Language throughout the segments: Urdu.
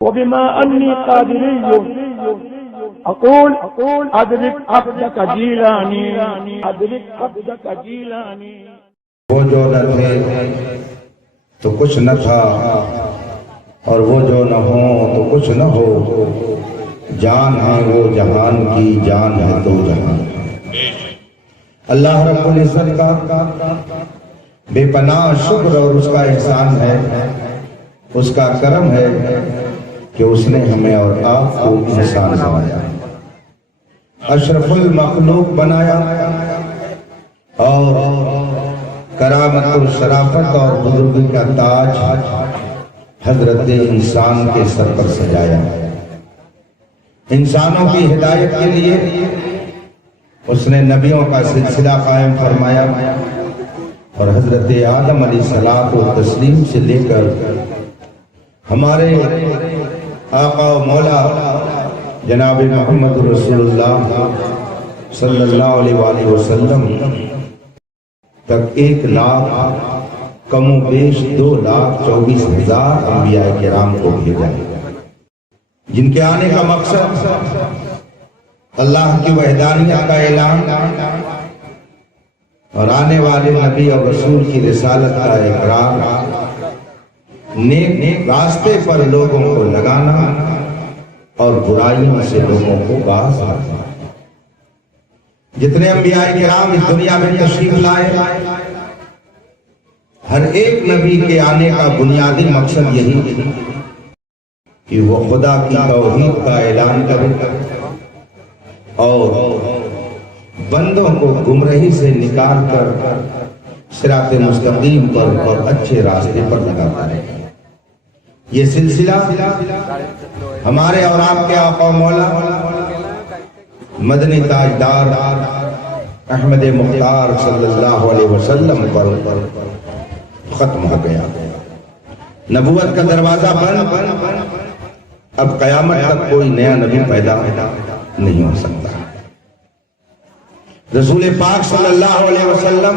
وبما أني قادري أقول أدرك عبدك جيلاني أدرك عبدك جيلاني. وہ جو نہ تھے تو کچھ نہ تھا، اور وہ جو نہ ہو تو کچھ نہ ہو. جان ہے وہ جہان کی، جان ہے تو جہان. اللہ رب العزت کا بے پناہ شکر اور اس کا احسان ہے، اس کا کرم ہے کہ اس نے ہمیں اور آپ کو انسان بنایا، اشرف المخلوق بنایا، اور کرامت و شرافت اور بزرگی کا تاج حضرت انسان کے سر پر سجایا. انسانوں کی ہدایت کے لیے اس نے نبیوں کا سلسلہ قائم فرمایا، اور حضرت آدم علیہ الصلوۃ والتسلیم سے لے کر ہمارے آقا و مولا جناب محمد رسول اللہ صلی اللہ علیہ وآلہ وسلم تک 1,00,000 کم و بیش 2,24,000 انبیاء کرام کو بھیجا، جن کے آنے کا مقصد اللہ کی وحدانیت کا اعلان اور آنے والے نبی اور رسول کی رسالت کا اقرار، نیک راستے پر لوگوں کو لگانا اور برائیوں سے لوگوں کو باز رکھنا. جتنے انبیاء کرام اس دنیا میں تشریف لائے، ہر ایک نبی کے آنے کا بنیادی مقصد یہی کہ وہ خدا کی توحید کا اعلان کرے اور بندوں کو گمراہی سے نکال کر صراط مستقیم پر اور اچھے راستے پر لگاتا ہے. یہ سلسلہ ہمارے اور آپ کے آقا مولا مدنی تاجدار احمد مختار صلی اللہ علیہ وسلم پر ختم ہو گیا. نبوت کا دروازہ بند، اب قیامت تک کوئی نیا نبی پیدا نہیں ہو سکتا. رسول پاک صلی اللہ علیہ وسلم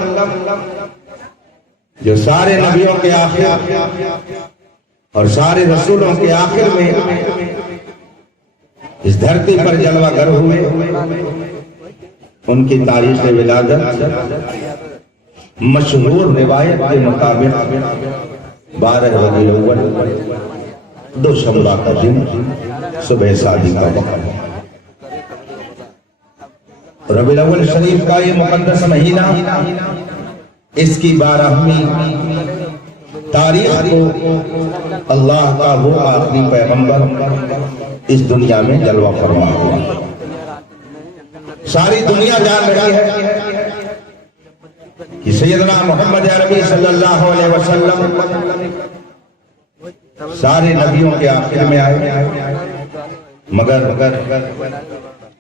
جو سارے نبیوں کے آخر اور سارے رسولوں کے آخر میں اس دھرتی پر جلوہ گر ہوئے، ان کی تاریخ ولادت مشہور روایت کے مطابق 12 ربیع الاول دوشنبہ کا دن صبح شادی کا وقت. ربیع الاول شریف کا یہ مقدس مہینہ، اس کی 12ویں تاریخ کو اللہ کا وہ آخری پیغمبر اس دنیا میں جلوہ فرما ہوا. ساری دنیا جان رہی ہے کہ سیدنا محمد عربی صلی اللہ علیہ وسلم سارے نبیوں کے آخر میں آئے، مگر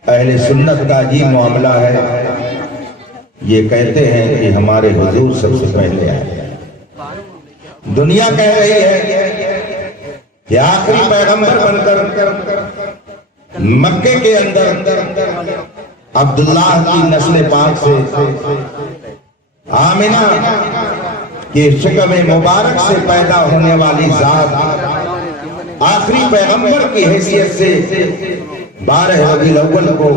اہل سنت کا یہ معاملہ ہے، یہ کہتے ہیں کہ ہمارے حضور سب سے پہلے آئے. دنیا کہہ رہی ہے کہ آخری پیغمبر بن کر مکے کے اندر عبداللہ کی نسل پاک سے آمنہ کے شکم مبارک سے پیدا ہونے والی ذات آخری پیغمبر کی حیثیت سے 12 ربیع الاول کو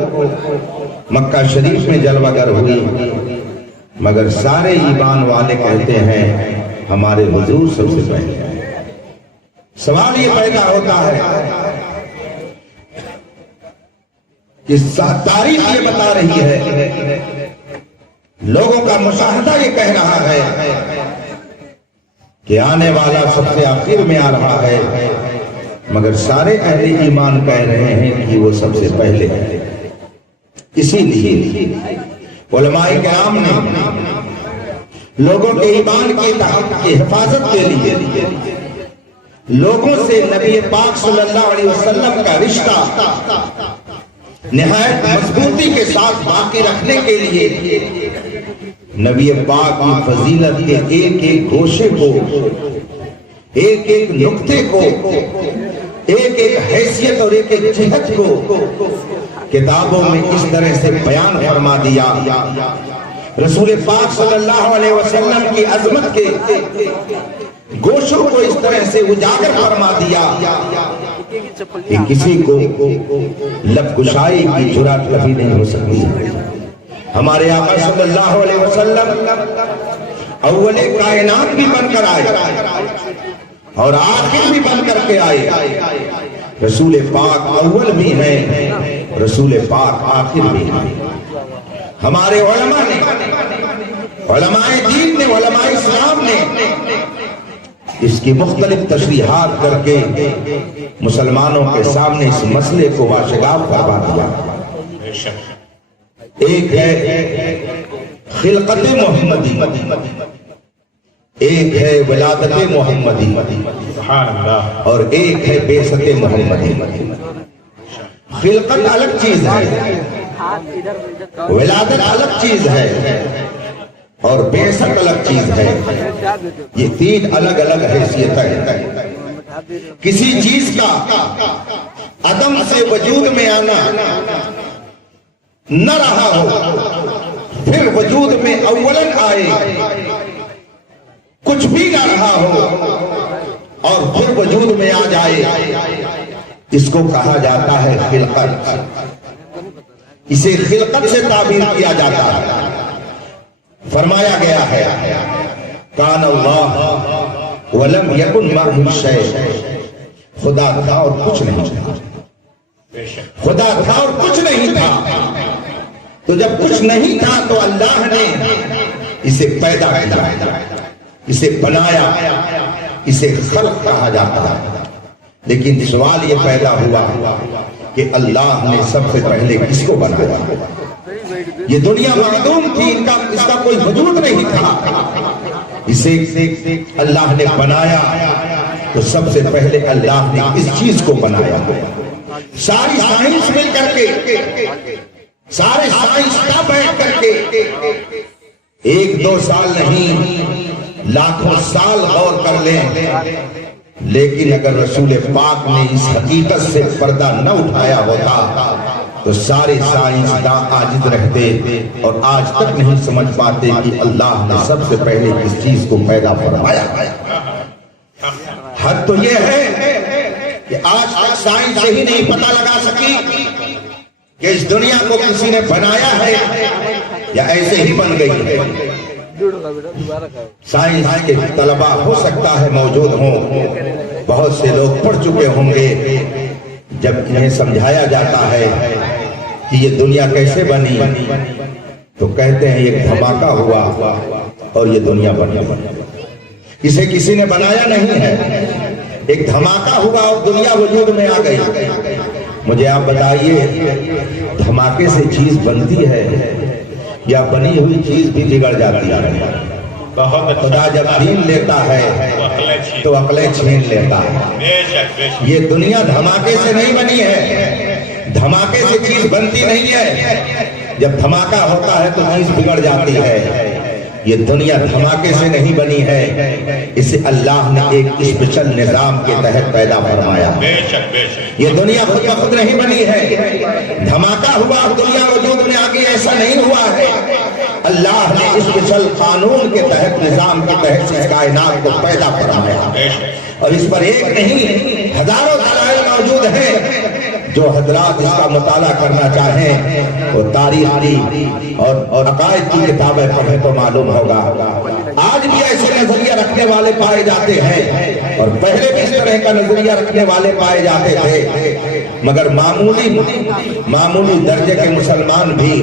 مکہ شریف میں جلوہ گر ہوئی. مگر سارے ایمان والے کہتے ہیں ہمارے حضور سب سے پہلے. سوال یہ پیدا ہوتا ہے کہ تاریخ یہ بتا رہی ہے، لوگوں کا مشاہدہ یہ کہہ رہا ہے کہ آنے والا سب سے آخر میں آ رہا ہے، مگر سارے اہل ایمان کہہ رہے ہیں کہ وہ سب سے پہلے ہے. اسی لیے علماء کرام نے لوگوں کے ایمان کی حفاظت کے لیے لوگوں سے نبی پاک صلی اللہ علیہ وسلم کا رشتہ نہایت مضبوطی کے ساتھ باقی رکھنے کے لیے نبی پاک کی فضیلت کے ایک ایک گوشے کو، ایک ایک نقطے کو، ایک ایک حیثیت اور ایک ایک جہت کو کتابوں میں اس طرح سے بیان فرما دیا. رسول پاک صلی اللہ علیہ وسلم کی عظمت کے گوشوں کو اس طرح سے اجاگر فرما دیا کہ کسی کو لب کشائی کی جرات کبھی نہیں ہو سکتی ہے۔ ہمارے آقا صلی اللہ علیہ وسلم اول کائنات بھی بن کر آئے اور آخر بھی بن کر کے آئے۔ رسول پاک اول بھی ہیں، رسول پاک آخر بھی ہیں۔ ہمارے علماء نے، علماء دین نے، علماء اسلام نے اس کی مختلف تشریحات کر کے مسلمانوں کے سامنے اس مسئلے کو واشگاف کروا دیا۔ ایک ہے خلقت محمدی، ایک ہے ولادت محمدی، اور ایک ہے بعثت محمدی۔ خلقت الگ چیز ہے، ولادت الگ چیز ہے، اور بعثت الگ چیز ہے۔ یہ تین الگ الگ حیثیت ہے۔ کسی چیز کا عدم سے وجود میں آنا نہ رہا ہو، پھر وجود میں اولاً آئے، کچھ بھی نہ رہا ہو اور پھر وجود میں آ جائے، اس کو کہا جاتا ہے خلقت۔ اسے خلقت سے تعبیر کیا جاتا ہے۔ فرمایا گیا ہے کان اللہ ولم یکن معہ شیء، خدا تھا اور کچھ نہیں تھا، خدا تھا اور کچھ نہیں تھا۔ تو جب کچھ نہیں تھا تو اللہ نے اسے پیدا کیا، اسے بنایا، اسے خلق کہا جاتا ہے۔ لیکن سوال یہ پیدا ہوا کہ اللہ نے سب سے پہلے کس کو بنایا؟ یہ دنیا معدوم تھی، اس کا کوئی وجود نہیں تھا، اسے اللہ نے بنایا۔ تو سب سے پہلے اللہ نے اس چیز کو بنایا۔ ساری سائنس مل کر کے، سارے سائنسداں بیٹھ کر کے ایک دو سال نہیں، لاکھوں سال غور کر لیں، لیکن اگر رسول پاک نے اس حقیقت سے پردہ نہ اٹھایا ہوتا تو سارے سائنسداں عاجز رہتے اور آج تک نہیں سمجھ پاتے کہ اللہ نے سب سے پہلے کس چیز کو پیدا فرمایا۔ حد تو یہ ہے کہ آج تک سائنس سے ہی نہیں پتہ لگا سکی کہ اس دنیا کو کسی نے بنایا ہے یا ایسے ہی بن گئی ہے۔ سائنس کے طلباء ہو سکتا ہے موجود ہوں، بہت سے لوگ پڑھ چکے ہوں گے، جب انہیں سمجھایا جاتا ہے کہ یہ دنیا کیسے بنی تو کہتے ہیں یہ دھماکہ ہوا اور یہ دنیا بنی۔ اسے کسی نے بنایا نہیں ہے، ایک دھماکہ ہوا اور دنیا وجود میں آ گئی۔ مجھے آپ بتائیے، دھماکے سے چیز بنتی ہے یا بنی ہوئی چیز بھی بگڑ جاتی ہے؟ خدا جب دین لیتا ہے تو عقلیں چھین لیتا ہے۔ یہ دنیا دھماکے سے نہیں بنی ہے، دھماکے سے چیز بنتی نہیں ہے، جب دھماکہ ہوتا ہے تو چیز بگڑ جاتی ہے۔ یہ دنیا دھماکے سے نہیں بنی ہے، اسے اللہ نے ایک اسپیشل نظام کے تحت پیدا فرمایا۔ یہ دنیا خود بخود نہیں بنی ہے، دھماکہ ہوا اور دنیا وجود میں آگے، ایسا نہیں ہوا ہے۔ اللہ نے اسپیشل قانون کے تحت، نظام کے تحت اس کائنات کو پیدا فرمایا، اور اس پر ایک نہیں ہزاروں دلائل موجود ہیں۔ جو حضرات اس کا مطالعہ کرنا چاہیں وہ تاریخ کی اور عقائد کی کتابیں پڑھیں تو معلوم ہوگا۔ آج بھی ایسے نظریہ رکھنے والے پائے جاتے ہیں، اور پہلے بھی اس طرح کا نظریہ رکھنے والے پائے جاتے تھے، مگر معمولی درجے کے مسلمان بھی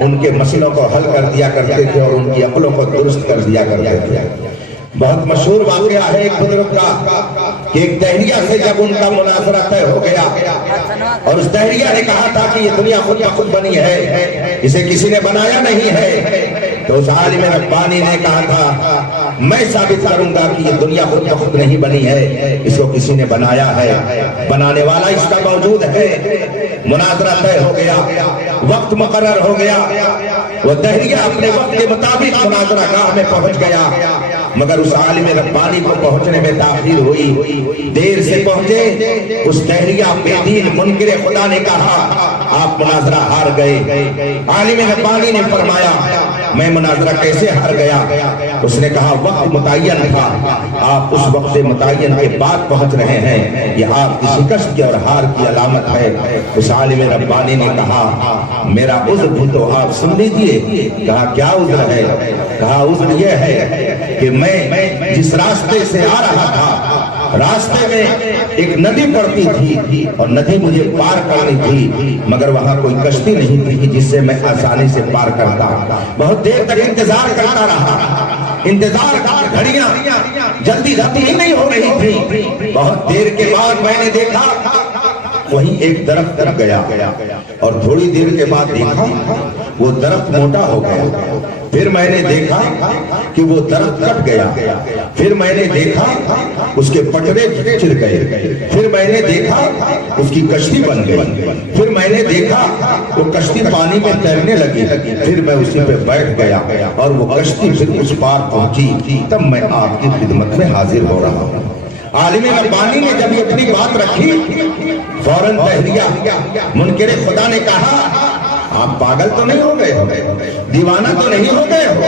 ان کے مسئلوں کو حل کر دیا کرتے تھے اور ان کی عقلوں کو درست کر دیا کرتے تھے۔ بہت مشہور واقعہ ہے ایک بزرگ کا کہ ایک دہریہ سے جب ان کا مناظرہ طے ہو گیا اور اس دہریہ نے کہا تھا کہ یہ دنیا خود بخود بنی ہے، اسے کسی نے بنایا نہیں ہے، تو اس عالم ربانی نے کہا تھا میں ثابت کروں گا کہ یہ دنیا خود بخود نہیں بنی ہے، اس کو کسی نے بنایا ہے، بنانے والا اس کا موجود ہے۔ مناظرہ طے ہو گیا، وقت مقرر ہو گیا، وہ دہریہ اپنے وقت کے مطابق مناظرہ گاہ میں پہنچ گیا، مگر اس عالم ربانی کو پہنچنے میں تاخیر ہوئی، دیر سے پہنچے۔ اس دہریہ بے دین منکر خدا نے کہا آپ مناظرہ ہار گئے۔ عالم ربانی نے فرمایا میں مناظرہ کیسے ہار گیا؟ اس نے کہا وقت متعین تھا، آپ اس وقت متعین کے بعد پہنچ رہے ہیں، یہ آپ کی شکست کی اور ہار کی علامت ہے۔ اس عالم ربانی نے کہا میرا عذر بھی تو آپ سن لیجئے۔ کہا کیا عذر ہے؟ کہا عذر یہ ہے کہ میں جس راستے سے آ رہا تھا، راستے میں ایک ندی پڑتی تھی اور ندی مجھے پار کرنی تھی، مگر وہاں کوئی کشتی نہیں تھی جس سے میں آسانی سے پار کرتا۔ بہت دیر تک انتظار کرتا رہا، انتظار گھڑیاں جلدی ہی نہیں ہو رہی تھی۔ بہت دیر کے بعد میں نے دیکھا وہیں ایک درخت لگ گیا، اور تھوڑی دیر کے بعد دیکھا وہ درخت موٹا ہو گیا۔ پھر میں نے دیکھا کہ وہ درخت کٹ گیا۔ پھر میں نے دیکھا اس کے پٹرے چر گئے۔ پھر میں نے دیکھا اس کی کشتی بن گئی۔ پھر میں نے دیکھا وہ کشتی پانی میں تیرنے لگی۔ پھر میں اسی پہ بیٹھ گیا اور وہ کشتی پھر اس پار پہنچی، تب میں آپ کی خدمت میں حاضر ہو رہا ہوں۔ عالم ربانی نے جب یہ اپنی بات رکھی، فوراً تحریہ منکر خدا نے کہا آپ پاگل تو نہیں ہو گئے ہو، دیوانہ تو نہیں ہو گئے ہو،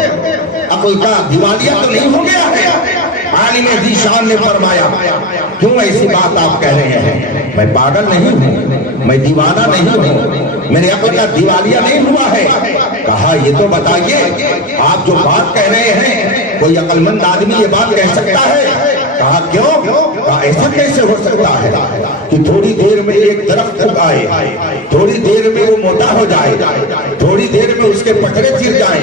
عقل کا دیوالیہ تو نہیں ہو گیا ہے؟ عالم ذیشان نے فرمایا کیوں ایسی بات آپ کہہ رہے ہیں؟ میں پاگل نہیں ہوں، میں دیوانہ نہیں ہوں، میرے عقل کا دیوالیہ نہیں ہوا ہے۔ کہا یہ تو بتائیے آپ جو بات کہہ رہے ہیں کوئی عقل مند آدمی یہ بات کہہ سکتا ہے؟ کہا کیوں؟ کہا ایسا کیسے ہو سکتا ہے کہ تھوڑی دیر میں ایک درخت اگائے، تھوڑی دیر میں وہ موٹا ہو جائے، تھوڑی دیر میں اس کے پٹرے چر جائیں،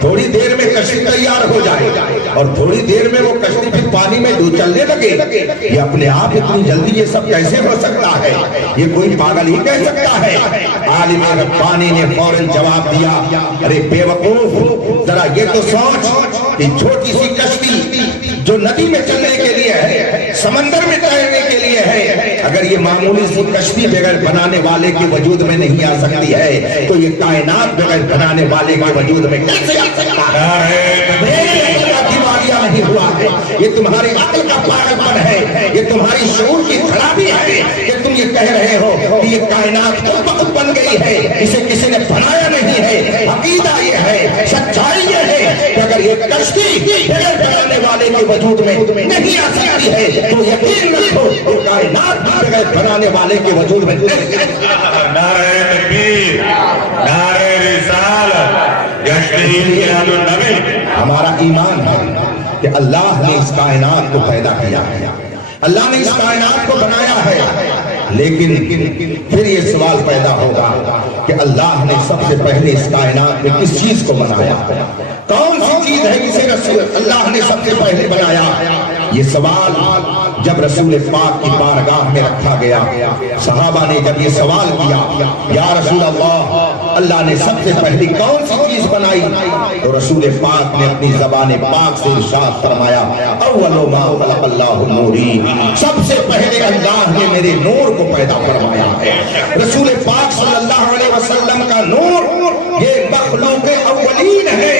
تھوڑی دیر میں کشتی تیار ہو جائے، اور تھوڑی دیر میں وہ کشتی پھر پانی میں چلنے لگے؟ یہ اپنے آپ اتنی جلدی یہ سب کیسے ہو سکتا ہے؟ یہ کوئی پاگل ہی کہہ سکتا ہے؟ عالم ربانی نے فوراً جواب دیا ارے بے وقوف، ذرا یہ تو سوچ کہ چھوٹی سی کشتی جو ندی میں چلنے کے لیے ہے، سمندر میں تیرنے کے لیے ہے، اگر یہ معمولی سی کشتی بغیر بنانے والے کے وجود میں نہیں آ سکتی ہے تو یہ کائنات بغیر بنانے والے کے وجود میں کیسے آ سکتا ہے؟ نہیں ہوا ہے، یہ تمہاری عقل کا پاگل پن ہے، یہ تمہاری شعور کی خرابی ہے کہ تم یہ کہہ رہے ہو کہ یہ کائنات خود بخود بن گئی ہے، اسے کسی نے بنایا نہیں ہے۔ عقیدہ یہ ہے، سچائی یہ ہے کہ اگر یہ کشتی بغیر بنانے والے کے وجود میں نہیں آ سکتی ہے تو یقین رکھو یہ کائنات بغیر بنانے والے کے وجود میں نہیں۔ نعرہ تکبیر، نعرہ رسالت، یشتہی اہل النبی۔ ہمارا ایمان ہے کہ اللہ نے اس کائنات کو پیدا کیا ہے، اللہ نے اس کائنات کو بنایا ہے، لیکن پھر یہ سوال پیدا ہوگا کہ اللہ نے سب سے پہلے اس کائنات میں کس چیز کو بنایا؟ کون سی چیز ہے جسے رسول اللہ نے سب سے پہلے بنایا؟ یہ سوال جب رسول پاک کی بارگاہ میں رکھا گیا، صحابہ نے جب یہ سوال کیا یا رسول اللہ نے سب سے پہلی کون سی چیز بنائی؟ تو رسول پاک نے اپنی زبان پاک سے ارشاد فرمایا اول ما خلق اللہ نوری، سب سے پہلے اللہ نے میرے نور کو پیدا فرمایا ہے۔ رسول پاک صلی اللہ علیہ وسلم کا نور یہ مخلوق اولین ہے،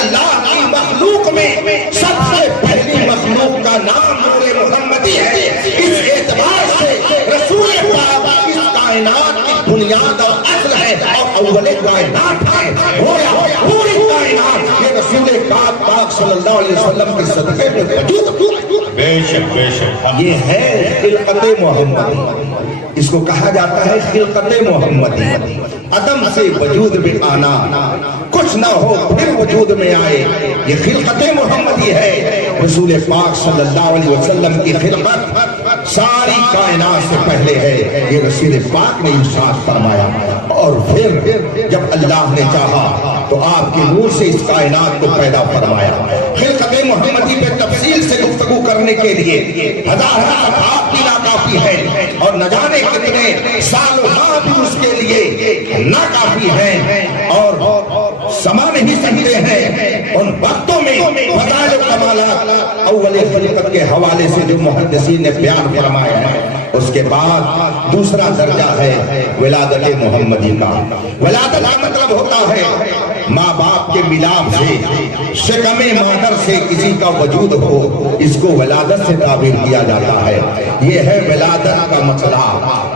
اللہ کی مخلوق میں سب سے پہلی مخلوق کا نام نور محمدی ہے۔ اس اعتبار سے رسول پاک اس کائنات کی بنیاد اور اصل ہے اور اول کائنات ہے۔ پوری کائنات یہ رسول پاک صلی اللہ علیہ وسلم کے صدقے میں وجود۔ بے شک بے شک، یہ ہے خلقت محمدی، اس کو کہا جاتا ہے خلقت محمدی، عدم سے وجود میں آنا، کچھ نہ ہو پھر وجود میں آئے، یہ خلقت محمدی ہے۔ رسول پاک صلی اللہ علیہ وسلم کی خلقت ساری کائنات سے پہلے ہے، یہ رسول پاک نے ارشاد فرمایا۔ اور پھر جب اللہ نے چاہا تو آپ کے نور سے اس کائنات کو پیدا فرمایا۔ خلقت محمدی پہ تفصیل سے گفتگو کرنے کے لیے ہزار صفحات کی ناکافی ہے، اور نہ جانے کتنے سال ماہ بھی اس کے لیے ناکافی ہیں، اور سما نہیں سکتے ہیں ان وقتوں میں فضائل و کمالات اول خلقت کے حوالے سے جو محدثین نے بیان فرمایا ہے۔ اس کے بعد دوسرا درجہ ہے ولادت محمدی کا۔ ولادت کا مطلب ہوتا ہے ماں باپ کے ملاپ سے، شکم مادر سے کسی کا وجود ہو، اس کو ولادت سے تعبیر کیا جاتا ہے۔ یہ ہے ولادت کا مسئلہ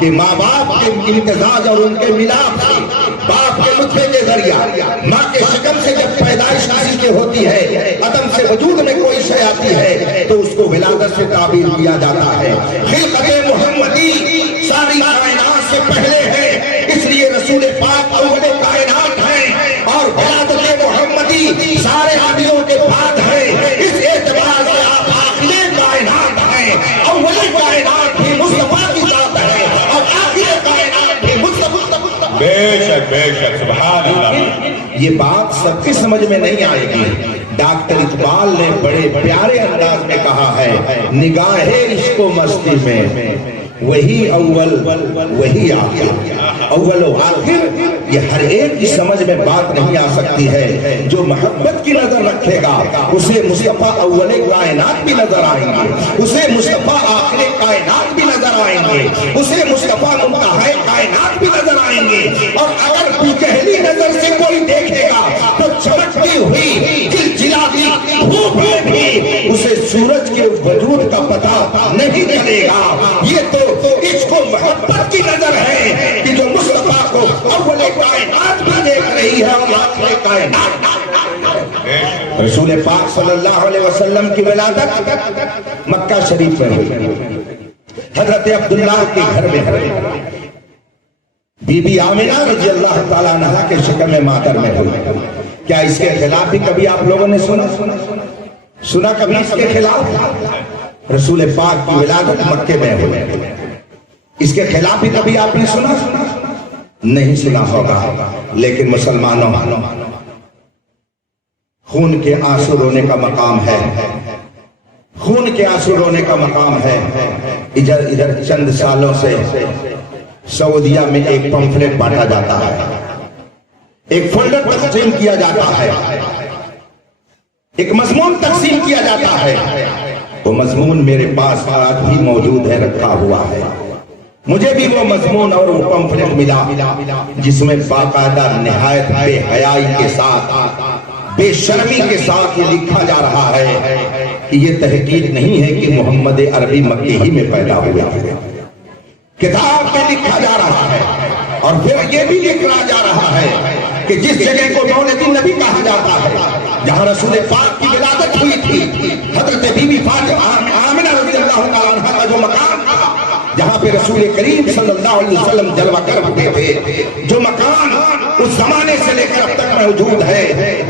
کہ ماں باپ کے امتزاج اور ان کے ملاپ سے، باپ کے نطفے کے ذریعہ ماں کے شکم سے جب پیدائش کسی کی ہوتی ہے، عدم سے وجود میں کوئی شے آتی ہے تو اس کو ولادت سے تعبیر کیا جاتا ہے۔ خلقت محمدی ساری کائنات سے پہلے ہے، اس لیے رسول پاک اول کائنات ہیں، اور ولادت محمدی سارے نبیوں کے بعد ہے۔ اس اعتبار سے آپ آخر کائنات ہیں، اول کائنات بھی مصطفیٰ کی ذات ہے اور آخر کائنات بھی مصطفیٰ۔ بے شک سبحان اللہ۔ یہ بات سب کی سمجھ میں نہیں آئے گی۔ ڈاکٹر اقبال نے بڑے پیارے انداز میں کہا ہے، نگاہ عشق و مستی میں وہی اول وہی آخر۔ اول و آخر یہ ہر ایک کی سمجھ میں بات نہیں آ سکتی ہے۔ جو محبت کی نظر رکھے گا اسے مصطفیٰ اول کائنات بھی نظر آئیں گے، اسے مصطفیٰ آخر کائنات بھی نظر آئیں گے، اسے مصطفیٰ منتہی کائنات بھی نظر آئیں گے۔ اور اگر پہلی نظر سے کوئی دیکھے گا تو چمکتی ہوئی چلچلاتی دھوپ میں بھی اسے سورج کے وجود کا پتہ نہیں چلے گا۔ یہ تو عشق و محبت کی نظر ہے کہ جو مصطفیٰ کو اول کائنات بھی دیکھ رہی ہے اور آخر کائنات۔ رسول پاک صلی اللہ علیہ وسلم کی ولادت مکہ شریف میں ہوئی، حضرت عبداللہ کے گھر میں ہوئی، بی بی آمنہ رضی اللہ تعالیٰ عنہ کے شکم مادر میں ہوئی۔ کیا اس کے خلاف بھی کبھی آپ لوگوں نے سنا کبھی اس کے خلاف؟ رسول پاک کی ولادت مکے میں ہوئی، اس کے خلاف بھی کبھی آپ نے سنا؟ نہیں سنا ہوگا۔ لیکن مسلمانوں، خون کے آنسو رونے کا مقام ہے، خون کے آنسو رونے کا مقام ہے۔ ادھر چند سالوں سے سعودیہ میں ایک پمفلٹ بانٹا جاتا ہے، ایک فولڈر تقسیم کیا جاتا ہے، ایک مضمون تقسیم کیا جاتا ہے۔ وہ مضمون میرے پاس آج بھی موجود ہے، رکھا ہوا ہے۔ مجھے بھی وہ مضمون اور وہ پمفلٹ ملا جس میں باقاعدہ نہایت بے حیائی کے ساتھ، بے شرمی کے ساتھ یہ لکھا جا رہا ہے کہ یہ تحقیق نہیں ہے کہ محمد عربی مکے ہی میں پیدا ہوا ہے۔ کتاب میں لکھا جا رہا ہے، اور پھر یہ بھی لکھا جا رہا ہے کہ جس جگہ کو مولد نبی کہا جاتا ہے، جہاں رسول پاک کی ولادت ہوئی تھی، حضرت بی بی فاطمہ آمنہ رضی اللہ تعالیٰ عنہ کا جو مقام تھا، جہاں پہ رسول کریم صلی اللہ علیہ وسلم جلوہ کرتے تھے، جو مکان اس زمانے سے لے کر اب تک موجود ہے،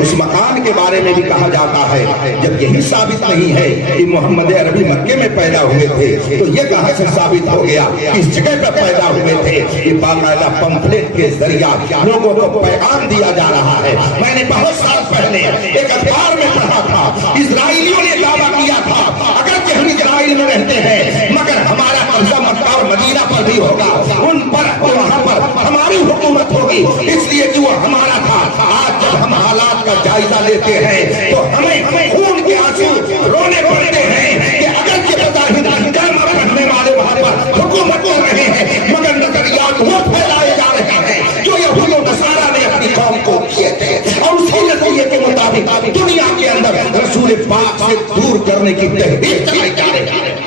اس مکان کے بارے میں بھی کہا جاتا ہے۔ جب یہی ثابت نہیں ہے کہ محمد عربی مکے میں پیدا ہوئے تھے تو یہ کہاں سے ثابت ہو گیا اس جگہ پر پیدا ہوئے تھے؟ یہ باقاعدہ پمفلٹ کے ذریعہ لوگوں کو پیغام دیا جا رہا ہے۔ میں نے بہت سال پہلے ایک اخبار میں پڑھا تھا، اسرائیلیوں نے دعویٰ کیا تھا اگرچہ ہم اسرائیل میں رہتے ہیں مگر ہمارا قبضہ مکہ اور مدینہ پر بھی ہوگا، ان پر وہاں پر ہماری حکومت ہوگی، اس لیے کہ وہ ہمارا تھا۔ آج جب ہم حالات کا جائزہ لیتے ہیں تو ہمیں خون کے آنسو رونے پڑتے ہیں کہ اگرچہ بظاہر کلمہ پڑھنے والے وہاں پر حکومت کر رہے ہیں مگر نظریات وہ پھیلائے جا رہے ہیں جو یہود و نصارہ نے اپنی قوم کو کیے تھے، اور اسی نظریے کے مطابق دنیا کے اندر رسول پاک سے دور کرنے کی تحریک چلائی جا رہی ہے۔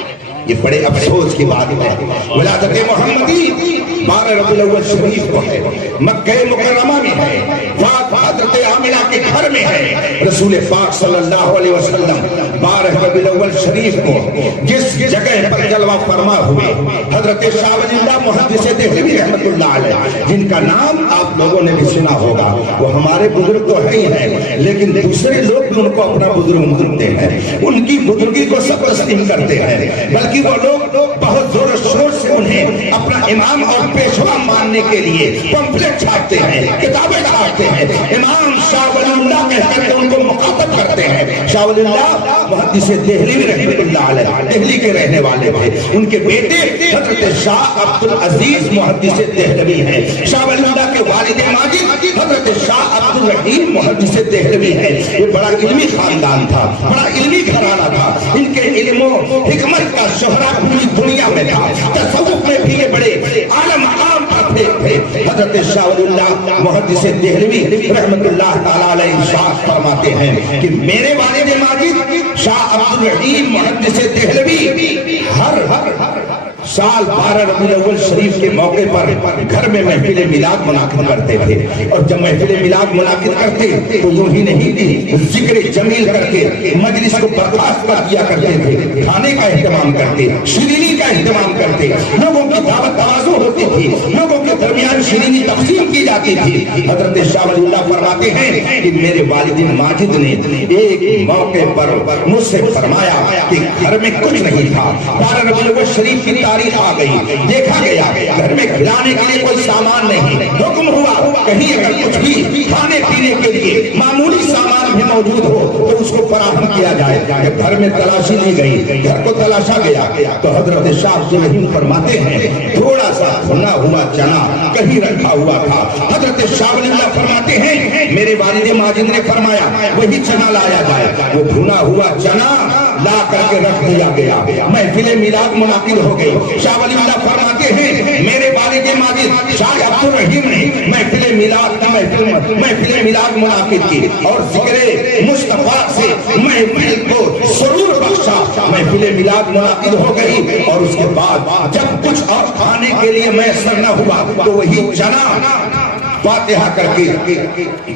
یہ بڑے افسوس کی بات ہے۔ ولادت محمدی 12 ربیع الاول شریف کو ہے، مکہ مکرمہ میں ہے، حضرت آمنہ کے گھر میں ہے۔ رسول پاک صلی اللہ علیہ وسلم 12 ربیع الاول شریف کو جس جگہ پر جلوہ فرما ہوئے، حضرت شاہ ولی اللہ محدث دہلوی رحمۃ اللہ علیہ، جن کا نام آپ لوگوں نے بھی سنا ہوگا، وہ ہمارے بزرگ تو ہی ہیں لیکن دوسرے لوگ بھی ان کو اپنا بزرگ مانتے ہیں، ان کی بزرگی کو سب تسلیم کرتے ہیں، بلکہ وہ لوگ بہت زور و شور سے انہیں اپنا امام اور پیشوا ماننے کے لیے پمفلٹ چھاپتے ہیں، کتابیں چھاپتے ہیں، امام شاہ ولی اللہ کہہ کر کے ان کو مخاطب کرتے ہیں۔ شاہ ولی اللہ محدث دہلوی رحمۃ اللہ علیہ دہلی کے رہنے والے تھے، ان کے بیٹے حضرت شاہ عبد العزیز محدث دہلوی ہیں۔ شاہ ولی اللہ کے والد ماجد حضرت شاہ عبد الرحیم محدث دہلوی ہیں۔ یہ بڑا علمی خاندان تھا، بڑا علمی گھرانہ تھا، ان کے علم و حکمت کا شہرت پوری دنیا میں تھا، تصوف میں بھی یہ بڑے اعلیٰ مقام پر ایک تھے. حضرت شاہ ولی اللہ محدث دہلوی رحمت اللہ تعالی علیہ ارشاد فرماتے ہیں کہ میرے والد ماجد شاہ عبد الرحیم محدث دہلوی ہر سال 12 ربیع الاول شریف کے موقع پر گھر میں محفل میلاد منعقد کرتے تھے. اور جب محفل میلاد منعقد کرتے تو یوں ہی نہیں ذکر جمیل کر کے مجلس کو برخاست کر دیا کرتے تھے. کھانے کا اہتمام کرتے, شیرینی کا اہتمام کرتے, لوگوں کی دعوت توازو ہوتی تھی, لوگوں کے درمیان شیرینی تقسیم کی جاتی تھی. حضرت شاہ ولی اللہ فرماتے ہیں کہ میرے والد ماجد نے ایک موقع پر مجھ سے فرمایا کہ گھر میں کچھ نہیں تھا. 12 ربیع الاول شریف کی تاریخ آ گئی, دیکھا گیا گھر میں کھلانے کے لیے کوئی سامان نہیں. حکم ہوا کہیں اگر کچھ بھی کھانے پینے کے لیے معمولی سامان بھی موجود ہو تو اس کو فراہم کیا جائے. گھر میں تلاشی لی گئی, گھر کو تلاشا گیا تو حضرت شاہ عبد الرحیم فرماتے ہیں تھوڑا سا بھنا ہوا چنا کہیں رکھا ہوا تھا. حضرت شاہ ولی اللہ فرماتے ہیں میرے والد ماجد نے فرمایا وہی چنا لایا جائے. وہ بھنا ہوا چنا لا کر کے رکھ دیا گیا. محفل میلاد منعقد ہو گئی. شاہ ولی اللہ فرماتے ہیں میرے والد ماجد شاہ عبد الرحیم نے محفل میلاد منعقد کی اور ذکر مصطفیٰ سے محفل کو سرور بخشا. محفل میلاد منعقد ہو گئی اور اس کے بعد جب کچھ اور کھانے کے لیے میسر نہ ہوا تو وہی چنا فاتحہ کر کے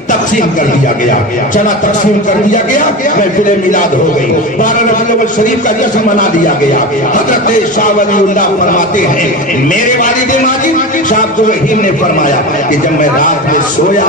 تقسیم کر دیا گیا. چنا تقسیم کر دیا گیا, محفل میلاد ہو گئی. 12 ربیع الاول شریف کا جشن منا دیا گیا. حضرت شاہ ولی اللہ فرماتے ہیں میرے والد ماجد شاہ عبد الرحیم نے فرمایا کہ جب میں رات میں سویا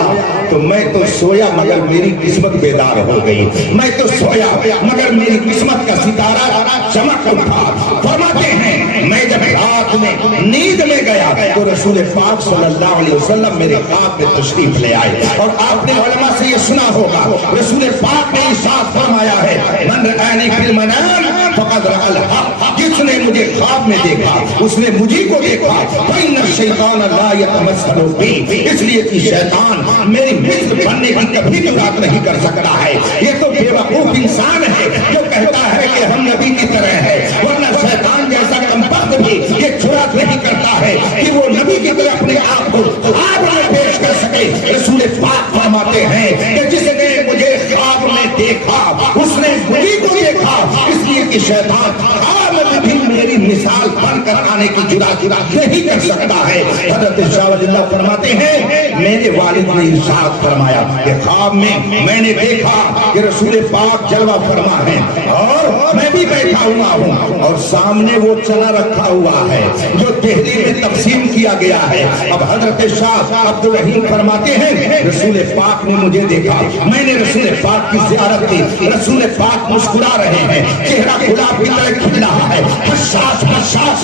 تو میں تو سویا مگر میری قسمت بیدار ہو گئی. میں تو سویا مگر میری قسمت کا ستارہ چمک اٹھا. فرماتے ہیں میں جب رات میں نیند میں گیا تو رسول پاک صلی اللہ علیہ وسلم میرے خواب میں تشریف لے آئے. اور آپ نے علماء سے یہ سنا ہوگا رسول پاک نے ارشاد فرمایا ہے من رآنی فی المنام فقد رأى الحق. جس نے مجھے خواب میں دیکھا اس نے مجھے کو دیکھا. فإن الشیطان لا يتمثل بی, اس لیے کہ شیطان میری مثل بننے کی کبھی جرات نہیں کر سکتا ہے. یہ تو بے وقوف انسان ہے جو کہتا ہے کہ ہم نبی کی طرح ہے, ورنہ شیطان جیسا کمبخت بھی یہ جرات نہیں کرتا ہے کہ وہ نبی کی طرح اپنے آپ کو خواب میں پیش کر سکے. رسول پاک فرماتے ہیں کہ جس نے مجھے خواب میں دیکھا اس نے مجھے کو دیکھا, اس لیے کہ شیطان خواب میں بھی میری مثال بن کر آنے کی جرات نہیں کر سکتا ہے. حضرت شاہ ولی اللہ فرماتے ہیں میرے والد نے ارشاد فرمایا کہ خواب میں نے دیکھا کہ رسول پاک جلوہ فرما ہے اور میں بھی بیٹھا ہوا ہوں اور سامنے وہ چنا رکھا ہوا ہے جو دہلی میں تقسیم کیا گیا ہے. اب حضرت شاہ عبد الرحیم فرماتے ہیں رسول پاک نے مجھے دیکھا, میں نے رسول پاک کی زیارت کی. رسول پاک مسکرا رہے ہیں, چہرہ گلاب کی طرح کھل رہا ہے, حساس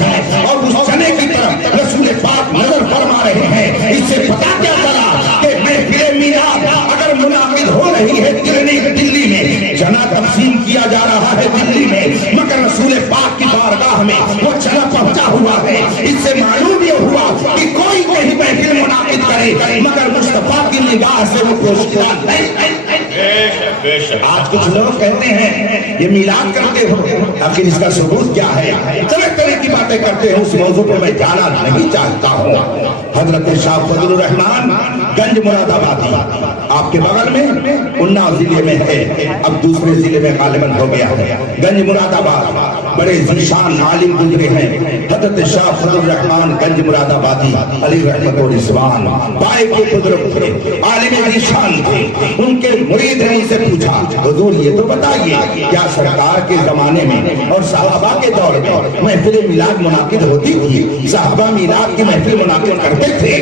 ہے اور اس چنے کی طرف رسول پاک نظر فرما رہے ہیں. اس سے پتا کیا چلا کہ محفل میلاد اگر منعقد ہو رہی ہے دلی میں, چنا تقسیم کیا جا رہا ہے دلی میں, مگر رسول پاک کی بارگاہ میں وہ چنا پہنچا ہوا ہے. اس سے معلوم یہ ہوا کہ کوئی کہیں محفل منعقد کرے مگر مصطفیٰ کی نگاہ سے وہ پوچھتا نہیں. آج کچھ لوگ کہتے ہیں یہ میلاد کرتے ہو, آخر اس کا ثبوت کیا ہے؟ طرح طرح کی باتیں کرتے ہیں, اس موضوع پر میں جانا نہیں چاہتا ہوں. حضرت شاہ فضل الرحمان گنج مراد آبادی آپ کے بغل میں اناؤ ضلع میں ہے, اب دوسرے ضلع میں غالباً ہو گیا ہے. گنج مراد آباد بڑے ذیشان عالم گزرے ہیں. حضرت شاہ فضل الرحمان گنج مراد آبادی علی رحمت و رضوان بائے کے بزرگ تھے, عالم ذیشان تھے. ان کے مرید نے ان سے پوچھا حضور یہ تو بتائیے کیا سرکار کے زمانے میں اور صحابہ کے دور میں محفل میلاد منعقد ہوتی تھی؟ صحابہ میلاد کی محفل منعقد کرتے تھے؟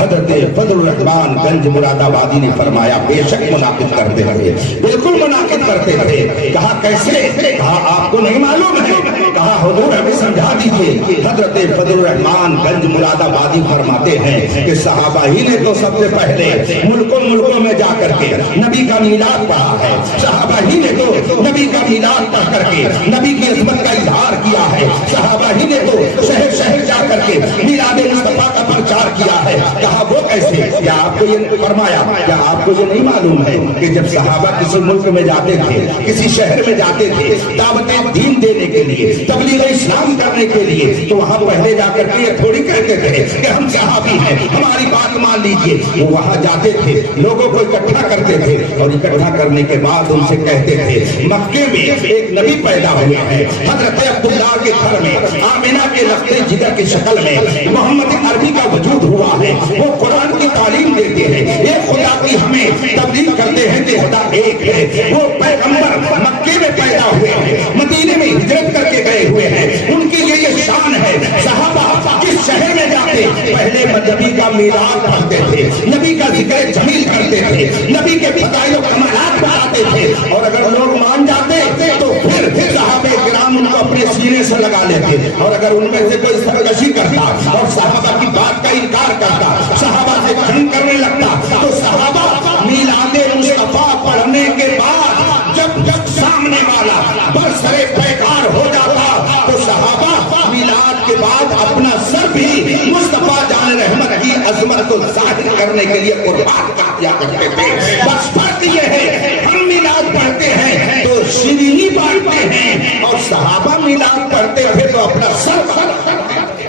حضرت فضل الرحمان گنج مراد آبادی نے فرمایا بے شک منعقد کرتے تھے, بالکل منعقد کرتے تھے. کہا کیسے؟ کہا آپ کو نہیں معلوم ہے؟ کہا حضور ہمیں سمجھا دیجیے. حضرت فضل الرحمان گنج مراد آبادی فرماتے ہیں کہ صحابہ ہی نے تو سب سے پہلے ملکوں میں جا کر کے نبی کا میلاد پڑھا ہے. صحابہ ہی نے تو نبی کا میلاد پڑھ کر کے نبی کی عظمت کا اظہار کیا ہے. صحابہ ہی نے تو شہر شہر جا کر کے میلاد مصطفیٰ کا پرچار کیا ہے. کہا وہ کیسے؟ کیا آپ کو یہ فرمایا کیا آپ کو یہ نہیں معلوم ہے کہ جب صحابہ کسی ملک میں جاتے تھے, کسی شہر میں جاتے تھے دعوت دین دینے کے لیے, تبلیغ اسلام کرنے کے لیے, تو وہاں پہلے جا کر کے یہ تھوڑی کہتے تھے کہ ہم صحابی ہیں, ہماری بات مان لیجیے. وہ وہاں جاتے تھے, لوگوں کو اکٹھا کرتے تھے, اور اکٹھا کرنے کے بعد ان سے کہتے تھے مکے میں ایک نبی پیدا ہوئے ہیں, حضرت عبداللہ کے گھر میں آمنہ کے لفظ جگر کی شکل میں محمد عربی کا وجود ہوا ہے, وہ قرآن کی تعلیم دیتے ہیں, ایک خدا کی ہمیں تبلیغ کرتے ہیں کہ خدا ایک ہے. وہ پیغمبر مکے میں پیدا ہوئے ہیں, مدینے میں ہجرت کر کے گئے ہوئے ہیں, ان کی یہ شان ہے. صحابہ کس شہر میں جاتے پہلے نبی کا میلاد پڑھتے تھے, نبی کا ذکر جمیل کرتے تھے, نبی کے فضائل و کمالات بتاتے تھے, اور اگر لوگ مان جاتے تو پھر صحابہ کرام ان کو اپنے سینے سے لگا لیتے, اور اگر ان میں سے کوئی سرکشی کرتا اور صحابہ کی بات کا انکار کرتا, صحابہ سے جنگ کرنے لگتا, تو صحابہ میلاد مصطفیٰ پڑھنے کے بعد جب سامنے والا برسرے پیکار ہو جاتا تو صحابہ میلاد کے بعد اپنا سر بھی مصطفیٰ جان رحمت کی عظمت کو ظاہر کرنے کے لیے قربان کر دیا کرتے تھے. بس فرق یہ ہے ہم میلاد پڑھتے ہیں تو شیرینی بانٹتے ہیں, اور صحابہ میلاد پڑھتے تھے تو اپنا سر کرتے تھے.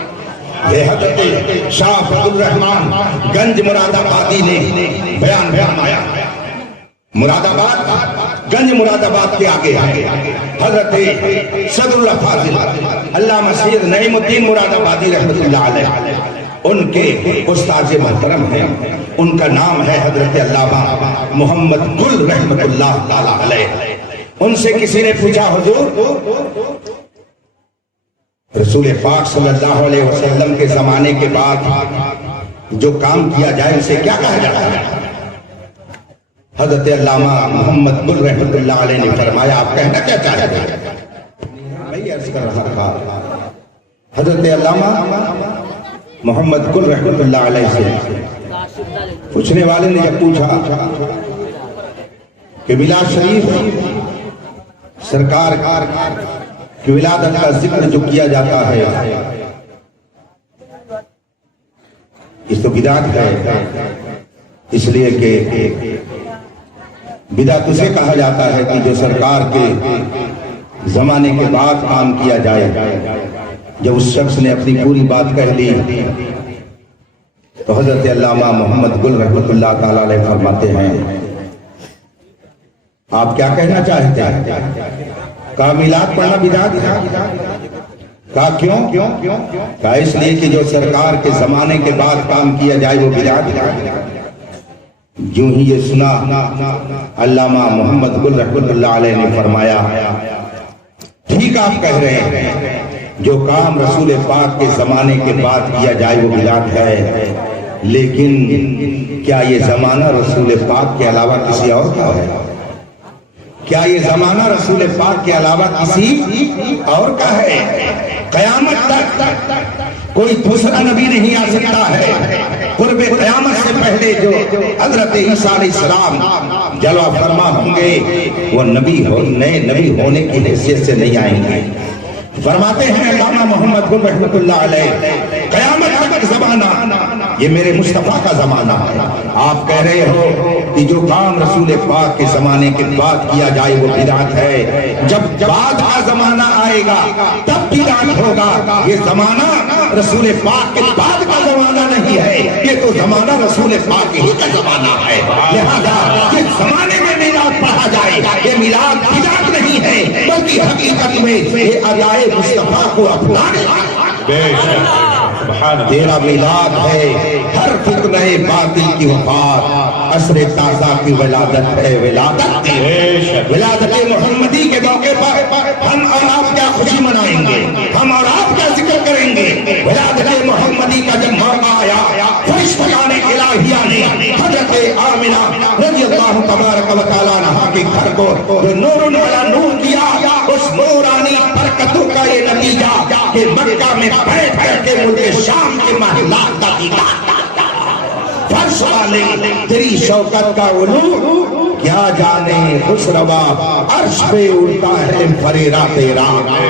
یہ حضرت شاہ فضل الرحمان گنج مراد آبادی نے بیان فرمایا. مراد آباد گنج مراد آباد کے آگے حضرت صدر اللہ فاضل علامہ سید نعیم الدین مراد آبادی رحمۃ اللہ علیہ, ان کے استاد محترم ہیں, ان کا نام ہے حضرت علامہ محمد گل رحمۃ اللہ تعالی علیہ. ان سے کسی نے پوچھا حضور رسول پاک صلی اللہ علیہ وسلم کے زمانے کے بعد جو کام کیا جائے اسے کیا کہا جاتا ہے؟ حضرت علامہ محمد گل رحمۃ اللہ علیہ نے فرمایا آپ کہنا کیا چاہتے ہیں؟ میں یہ عرض کر رہا تھا حضرت علامہ محمد گل رحمۃ اللہ علیہ سے پوچھنے والے نے جب پوچھا کہ میلاد شریف سرکار کی ولادت کا ذکر جو کیا جاتا ہے اس تو بدعت ہے, اس لیے کہ بدعت اسے کہا جاتا ہے کہ جو سرکار کے زمانے کے بعد کام کیا جائے. جب اس شخص نے اپنی پوری بات کہہ لی تو حضرت علامہ محمد گل رحمۃ اللہ تعالی علیہ فرماتے ہیں آپ کیا کہنا چاہتے ہیں؟ کہا میلاد پڑھنا بدعت ہے. کہا کیوں؟ کہا اس لیے کہ جو سرکار کے زمانے کے بعد کام کیا جائے وہ بدعت ہے. جو ہی یہ سنا علامہ محمد گل رحمۃ اللہ علیہ نے فرمایا ٹھیک آپ کہہ رہے ہیں, جو کام رسول پاک کے زمانے کے بعد کیا جائے وہ بدعت ہے, لیکن کیا یہ زمانہ رسول پاک کے علاوہ کسی اور کا ہے؟ کیا یہ زمانہ رسول پاک کے علاوہ کسی اور کا ہے؟ قیامت تک کوئی دوسرا نبی نہیں آ سکتا ہے. قرب قیامت سے پہلے جو حضرت عیسیٰ علیہ السلام جلوہ فرما ہوں گے وہ نئے نبی ہونے کی حیثیت سے نہیں آئیں گے. فرماتے ہیں علامہ محمد گل رحمۃ اللہ علیہ قیامت تک زمانہ یہ میرے مصطفیٰ کا زمانہ ہے. آپ کہہ رہے ہو کہ جو کام رسول پاک کے زمانے کے بعد کیا جائے وہ بدعت ہے, جب بعد کا زمانہ آئے گا تب بدعت ہوگا. یہ زمانہ رسول پاک کے بعد کا زمانہ نہیں ہے, یہ تو زمانہ رسول پاک ہی کا زمانہ ہے. لہذا جس زمانے میں میلاد پڑھا جائے یہ میلاد بدعت نہیں ہے بلکہ حقیقت میں یہ ادائے مصطفیٰ کو اپنانے تیرا میلاد ہے ہر فتنہ باطل کی وفات, عصر تازہ کی ولادت ہے. ولادت محمدی کے موقع پر ہم اور آپ کیا خوشی منائیں گے, ہم اور آپ کیا ذکر کریں گے. ولادت محمدی کا جب موقع آیا فرشتگان الہیہ نے حضرت آمنہ رضی اللہ تبارک و تعالیٰ عنہا کے گھر کو جو نور والا نور کیا, اس نورانی برکتوں کا یہ نتیجہ کہ مکہ میں بیٹھ کر کے ملک شام کے محلات کا دیدار. فرش والے تیری شوکت کا علو کیا جانے خسروا عرش پہ اڑتا ہے فریرا تیرا.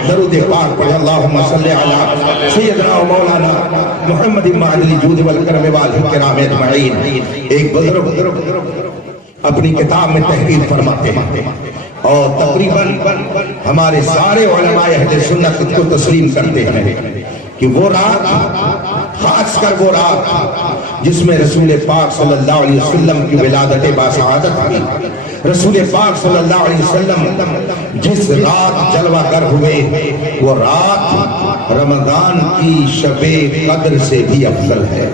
درود پاک پڑھ اللہم صلی علی سیدنا و مولانا محمد معدل جود والکرم والکرام اجمعین. ایک بزرگ اپنی کتاب میں تحریر فرماتے ہیں اور تقریباً ہمارے سارے علماء اہل سنت کو تسلیم کرتے ہیں کہ وہ رات، خاص کر وہ رات جس میں رسول پاک صلی اللہ علیہ وسلم کی ولادت باسعادت ہوئی، رسول پاک صلی اللہ علیہ وسلم جس رات جلوہ گر ہوئے، وہ رات رمضان کی شب قدر سے بھی افضل ہے.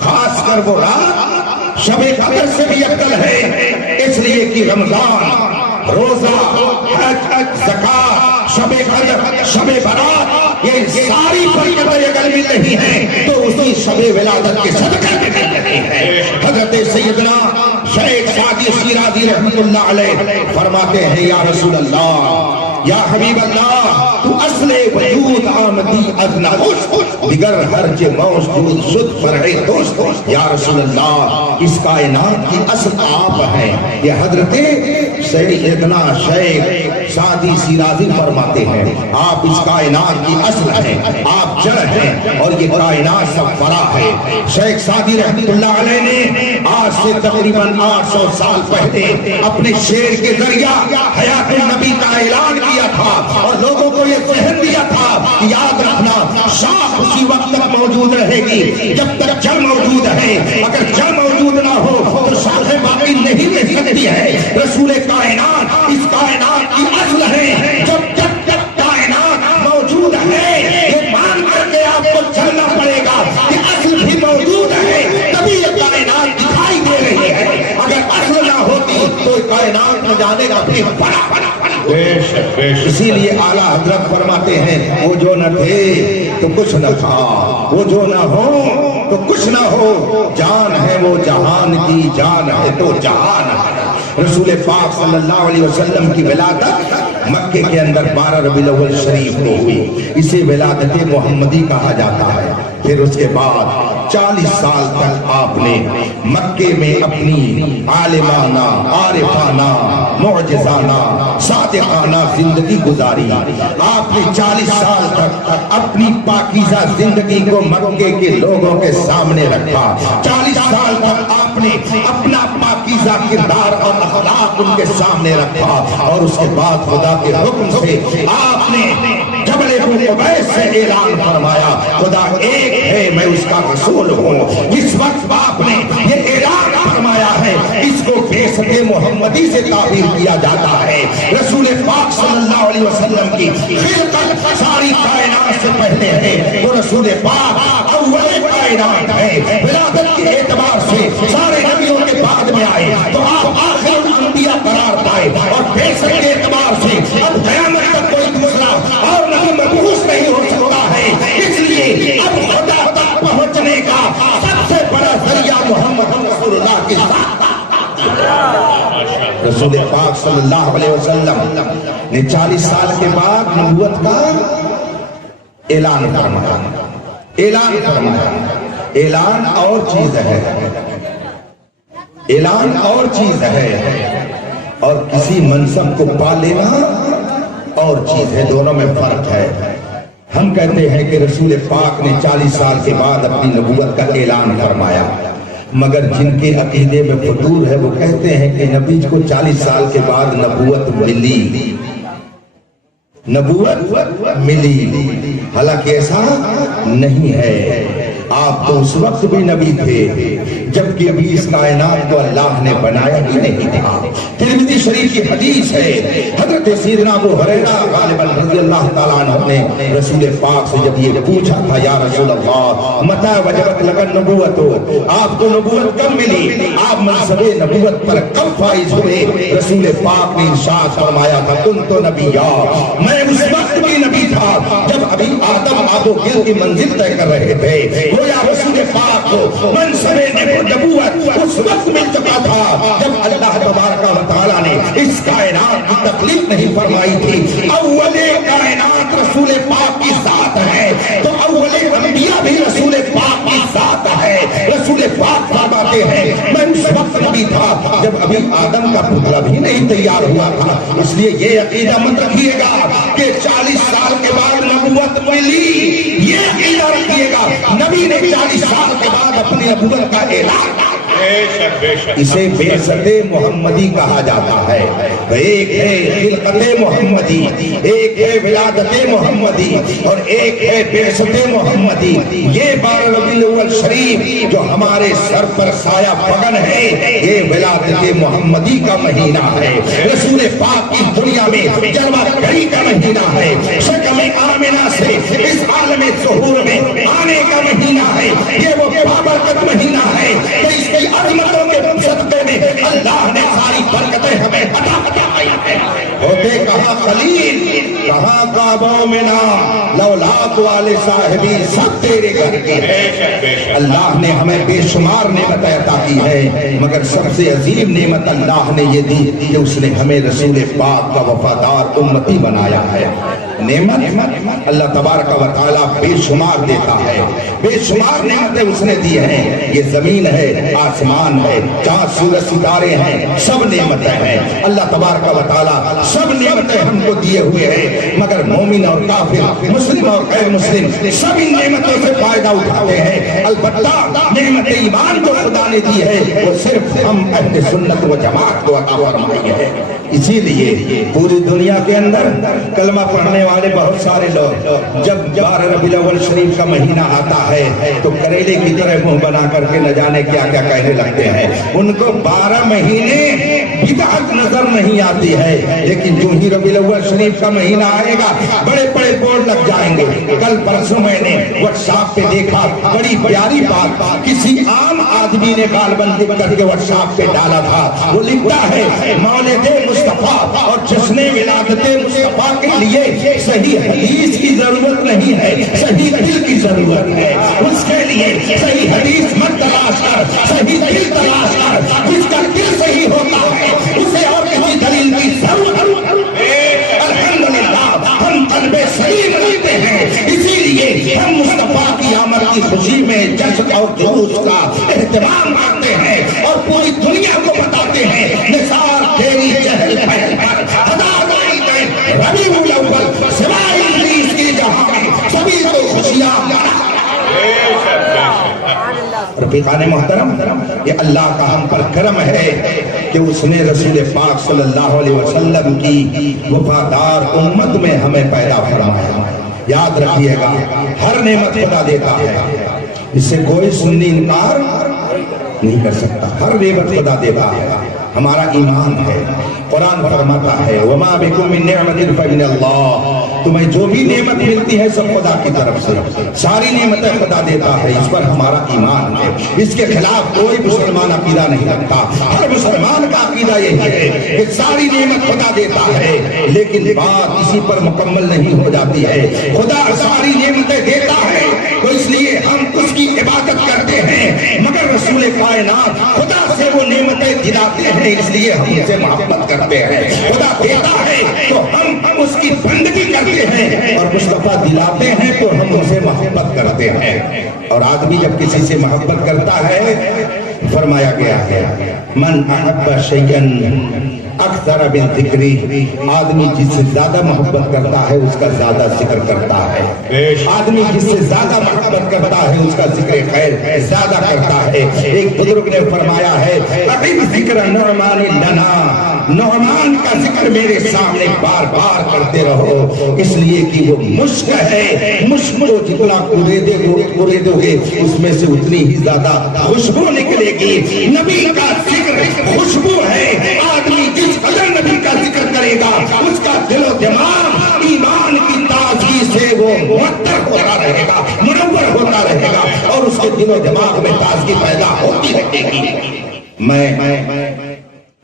خاص کر وہ رات شب قدر سے بھی افضل ہے، اس لیے کہ رمضان، روزہ، حج، زکات، شب قدر، شب برات، یہ ساری برکتیں اگر مل رہی ہیں تو اسی شب ولادت کے صدقے میں مل رہی ہیں. حضرت سیدنا شیخ سعدی شیرازی رحمت اللہ علیہ فرماتے ہیں یا رسول اللہ، یا حبیب اللہ، تو اصل وجود آمدی از نخوش، دیگر ہر چے موجود شد فرعی دوست. یا رسول اللہ، اس کائنات کی اصل آپ ہیں. یہ حضرت سیدنا شیخ سعدی شیرازی فرماتے ہیں آپ اس کائنات کی اصل ہیں، آپ جڑ ہیں اور یہ کائنات سب فرع ہے. شیخ سعدی رحمت اللہ علیہ نے آج سے تقریباً 800 سال پہلے اپنے شعر کے ذریعہ حیات النبی کا اعلان کیا تھا اور لوگوں کو یہ ذہن دیا تھا کہ یاد رکھنا شاخ اسی وقت تک موجود رہے گی جب تک جڑ موجود ہے. اگر جڑ موجود نہ ہو تو شاخیں باقی نہیں رہ سکتی ہے. رسول کائنات اس کائنات کی اصل ہے. جب تک کائنات موجود ہے یہ مان کر کے آپ کو چلنا پڑے گا کہ اصل بھی موجود ہے تبھی یہ کائنات دکھائی دے رہی ہے. اگر اصل نہ ہوتی تو کائنات نہ جانے گا پھر بڑا. اسی لیے اعلیٰ حضرت فرماتے ہیں وہ جو نہ تھے تو کچھ نہ تھا، وہ جو نہ ہو تو کچھ نہ ہو، جان ہے وہ جہان کی، جان ہے تو جہان ہے. رسول پاک صلی اللہ علیہ وسلم کی ولادت مکے کے اندر 12 ربیع الاول شریف کو ہوئی. اسے ولادت محمدی کہا جاتا ہے. پھر اس کے بعد 40 سال تک آپ نے مکے میں اپنی عالمانہ، عارفانہ، معجزانہ، صادقانہ زندگی گزاری. آپ نے 40 سال تک اپنی پاکیزہ زندگی کو مکے کے لوگوں کے سامنے رکھا. 40 سال تک آپ نے اپنا پاکیزہ کردار اور اخلاق ان کے سامنے رکھا اور اس کے بعد خدا کے حکم سے آپ نے جبل قبیس سے اعلان فرمایا خدا ایک ہے، میں اس کا رسول ہوں. اس وقت آپ نے یہ اعلان فرمایا ہے، اس کو بعثت محمدی سے تعبیر کیا جاتا ہے. رسول پاک صلی اللہ علیہ وسلم کی خلقت ساری کائنات سے پہلے ہے، وہ رسول پاک اول کائنات ہے. ولادت کے اعتبار سے سارے نبیوں کے بعد میں آئے تو آپ آخر الانبیاء قرار پائے اور بعثت کے اعتبار سے اب قیامت تک کوئی دوسرا اور نبی مبعوث نہیں ہو سکتا ہے. اس لیے اب خدا تک پہنچنے کا سب سے بڑا ذریعہ محمد رسول اللہ کے ساتھ. رسول پاک صلی اللہ علیہ وسلم نے 40 سال کے بعد نبوت کا اعلان فرمایا. اعلان فرمایا. اعلان اور چیز ہے، اعلان اور چیز ہے اور کسی منصب کو پا لینا اور چیز ہے. دونوں میں فرق ہے. ہم کہتے ہیں کہ رسول پاک نے 40 سال کے بعد اپنی نبوت کا اعلان فرمایا، مگر جن کے عقیدے میں فتور ہے وہ کہتے ہیں کہ نبی کو 40 سال کے بعد نبوت ملی، نبوت ملی. حالانکہ ایسا نہیں ہے. آپ تو اس وقت بھی نبی تھے جبکہ ابھی اس کائنات کو اللہ نے بنایا ہی نہیں تھا. ترمذی شریف کی حدیث ہے، حضرت سیدنا ابو ہریرہ غالباً رضی اللہ تعالیٰ عنہ نے رسول پاک سے جب یہ پوچھا تھا یا رسول اللہ متى وجبت لك النبوت، آپ کو نبوت کب ملی، آپ منصب نبوت پر کب فائز ہوئے؟ رسول پاک نے ارشاد فرمایا تھا کنت نبیا، میں اس وقت بھی نبی تھا جب ابھی آدم آب و گل کی منزل طے کر رہے تھے. گویا رسول پاک کو منصب نبوت اس وقت مل چکا تھا جب اللہ تبارک و تعالیٰ نے اس کائنات کی تخلیق نہیں فرمائی تھی. اول کائنات رسول پاک کی ذات ہے تو اول انبیاء بھی رسول پاک کی ذات ہے. رسول پاک کرتے ہیں میں اس وقت بھی تھا جب ابھی آدم کا پتلا بھی نہیں تیار ہوا تھا. اس لیے یہ عقیدہ مت رکھیے گا کہ 40 سال کے بعد نبوت ملی. یہ عقیدہ رکھیے گا نبی نے 40 سال کے بعد اپنی نبوت کا اعلان کیا. اسے بعثت محمدی کہا جاتا ہے. ایک ہے خلقت محمدی, ایک ہے ولادت محمدی, اور ایک ہے بعثت محمدی. یہ 12 ربیع الاول شریف جو ہمارے سر پر سایہ فگن ہے, یہ ولادت محمدی کا مہینہ ہے. رسول پاک کی دنیا میں جلوہ گری کا مہینہ ہے. شکم آمنہ سے اس عالم ظہور میں آنے کا مہینہ ہے. یہ وہ بابرکت مہینہ ہے کہ اس کے عظمتوں کے صدقے میں اللہ نے ساری برکتیں ہمیں عطا فرمائی ہیں. ہوتے کہاں خلیل, کہاں کعبہ منا, لولاک والے صاحبی سب تیرے گھر کے. اللہ نے ہمیں بے شمار نعمت عطا کی ہے, مگر سب سے عظیم نعمت اللہ نے یہ دی کہ اس نے ہمیں رسول پاک کا وفادار امتی بنایا ہے. نعمت اللہ تبارک و تعالیٰ بے شمار دیتا ہے, بے شمار نعمتیں اس نے دی ہیں. یہ زمین ہے, آسمان ہے, چاند سورج ستارے ہیں, سب نعمتیں ہیں. اللہ تبارک و تعالیٰ سب نعمتیں ہم کو دیے ہوئے ہیں, مگر مومن اور کافر, مسلم اور غیر مسلم سب ان نعمتوں سے فائدہ اٹھاتے ہیں. البتہ نعمت ایمان جو خدا نے دی ہے وہ صرف ہم اہل سنت و جماعت کو عطا فرمائی ہے. اسی لیے پوری دنیا کے اندر کلمہ پڑھنے والے بہت سارے لوگ جب 12 ربیع الاول شریف کا مہینہ آتا ہے تو کریلے کی طرح منہ بنا کر کے نہ جانے کیا کیا کہنے لگتے ہیں. ان کو 12 مہینے بدعت نظر نہیں آتی ہے, لیکن جو ہی ربیع الاول شریف کا مہینہ آئے گا بڑے بڑے بورڈ لگ جائیں گے. کل پرسوں میں نے واٹس ایپ پہ دیکھا, بڑی پیاری بات, کسی عام آدمی نے گال بند کر کے واٹس ایپ پہ ڈالا تھا. وہ لکھتا ہے مولد مصطفیٰ اور جشن ولادت مصطفیٰ کے لیے صحیح حدیث کی ضرورت نہیں ہے, صحیح دل کی ضرورت ہے. اس کے لیے صحیح حدیث مت تلاش کر, صحیح دل تلاش کر. جس کا دل صحیح ہوتا ہے اسے اور کسی دلیل کی ضرورت. الحمدللہ ہم قلب سلیم رکھتے ہیں, اسی لیے ہم مصطفیٰ کی آمد کی خوشی میں جشن اور جلوس کا اہتمام کرتے ہیں اور پوری دنیا کو بتاتے ہیں نثار تیری چہل پہل پر ہزار عیدیں ربیع الاول سوائے ابلیس کی جہاں میں سبھی کو خوشیاں. رفیقان محترم, یہ اللہ کا ہم پر کرم ہے کہ اس نے رسول پاک صلی اللہ علیہ وسلم کی وفادار امت میں ہمیں پیدا فرمایا. یاد رکھیے گا ہر نعمت خدا دیتا ہے, اس سے کوئی سنی انکار نہیں کر سکتا. ہر نعمت خدا دیتا ہے. ہمارا ایمان ہے, قرآن فرماتا ہے وما بکم من نعمت فمن اللہ, تمہیں جو بھی نعمت ملتی ہے سب خدا کی طرف سے, ساری نعمتیں خدا دیتا ہے. اس پر ہمارا ایمان ہے, اس کے خلاف کوئی مسلمان عقیدہ نہیں رکھتا. ہر مسلمان کا عقیدہ یہی ہے کہ ساری نعمت خدا دیتا ہے, لیکن بات اسی پر مکمل نہیں ہو جاتی ہے. خدا ساری نعمتیں دیتا ہے تو اس لیے ہم اس کی عبادت کرتے ہیں, مگر رسول کائنات خدا سے وہ نعمتیں دلاتے ہیں اس لیے ہم اسے محبت کرتے ہیں. خدا دیتا ہے تو ہم اس کی بندگی کرتے ہیں, اور مصطفیٰ دلاتے ہیں تو ہم اسے محبت کرتے ہیں. اور آدمی جب کسی سے محبت کرتا ہے, فرمایا گیا ہے من احب شیئا اکثر من ذکری, آدمی جس سے زیادہ محبت کرتا ہے اس کا زیادہ ذکر کرتا ہے. آدمی جس سے زیادہ محبت کرتا ہے اس کا ذکر خیر زیادہ کرتا ہے. ایک بزرگ نے فرمایا ہے اقیم ذکر نعمان لنا, نعمان کا ذکر میرے سامنے بار بار کرتے رہو, اس لیے کہ وہ مشک ہے. مشک کو جتنا کوریدو گے اس میں سے اتنی ہی زیادہ خوشبو نکلے گی. نبی کا ذکر خوشبو ہے. آدمی جس قدر نبی کا ذکر کرے گا اس کا دل و دماغ ایمان کی تازگی سے وہ معطر ہوتا رہے گا, منور ہوتا رہے گا, اور اس کے دل و دماغ میں تازگی پیدا ہوتی رہے گی. میں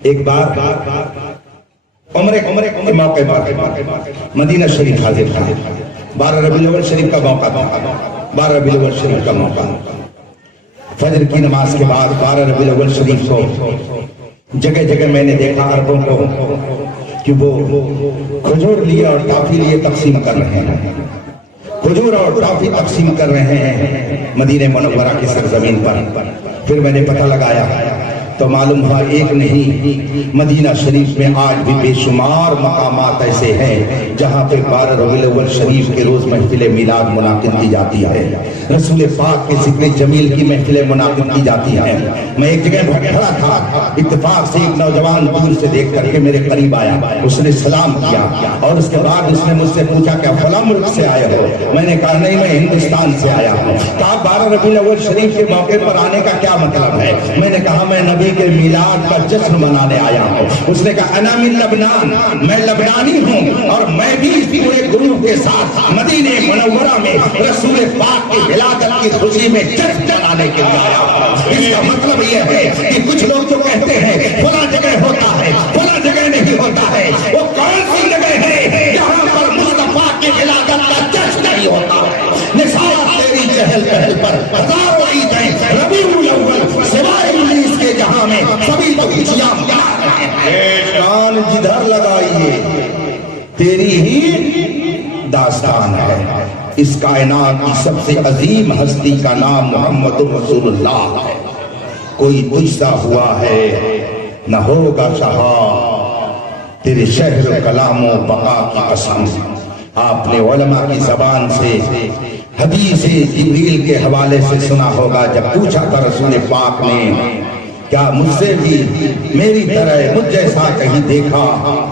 ایک بار عمرے کے موقع پر مدینہ شریف حاضر تھا. 12 ربیع الاول شریف کا موقع تھا. 12 ربیع الاول شریف کا موقع, فجر کی نماز کے بعد 12 ربیع الاول شریف کو جگہ جگہ میں نے دیکھا عربوں کو کہ وہ کھجور لیے اور ٹافی لیے تقسیم کر رہے ہیں. کھجور اور ٹافی تقسیم کر رہے ہیں مدینہ منورہ کی سرزمین پر۔ پھر میں نے پتہ لگایا تو معلوم ہوا ایک نہیں، مدینہ شریف میں آج بھی بے شمار مقامات ایسے ہیں جہاں پہ 12 ربیع الاول شریف کے روز محفل میلاد منعقد کی جاتی ہے، رسول پاک کے ذکر جمیل کی محفلیں منعقد کی جاتی ہیں۔ میں ایک جگہ کھڑا تھا، اتفاق سے ایک نوجوان دور سے دیکھ کر کے میرے قریب آیا، اس نے سلام کیا اور اس کے بعد اس نے مجھ سے پوچھا کہ فلاں ملک سے آئے ہو؟ میں نے کہا نہیں، میں ہندوستان سے آیا ہوں۔ کہا 12 ربیع الاول شریف کے موقع پر آنے کا کیا مطلب ہے؟ میں نے کہا میں نبی کے میلاد کا جشن منانے آیا ہوں۔ اس نے کہا انا من لبنان، میں لبنانی ہوں اور میں بھی اس پورے گروپ کے ساتھ مدینہ منورہ میں رسول پاک کی ولادت کی خوشی میں جشن منانے کے لیے آیا ہوں۔ اس کا مطلب یہ ہے کہ کچھ لوگ جو کہتے ہیں فلاں جگہ ہوتا ہے فلاں جگہ نہیں ہوتا ہے، وہ کون سی جگہ ہے جہاں پر مصطفیٰ کی ولادت کا جشن نہیں ہوتا ہے؟ نثار تیری چہل پہل پر ہزاروں عیدیں ربیع الاول سوائے انیس کے جہاں میں سبھی تو خوشیاں منا رہے ہیں۔ کان جدھر لگائیے تیری ہی داستان ہے۔ اس کائنات کی سب سے عظیم ہستی کا نام محمد رسول اللہ ہے۔ کوئی تجھ سا ہوا ہے نہ ہوگا شہا، تیرے شہر کلام و بقا کی قسم۔ آپ نے علماء کی زبان سے حدیث جبریل کے حوالے سے سنا ہوگا، جب پوچھا تھا رسول پاک نے کیا مجھ سے بھی میری طرح مجھ جیسا کہیں دیکھا؟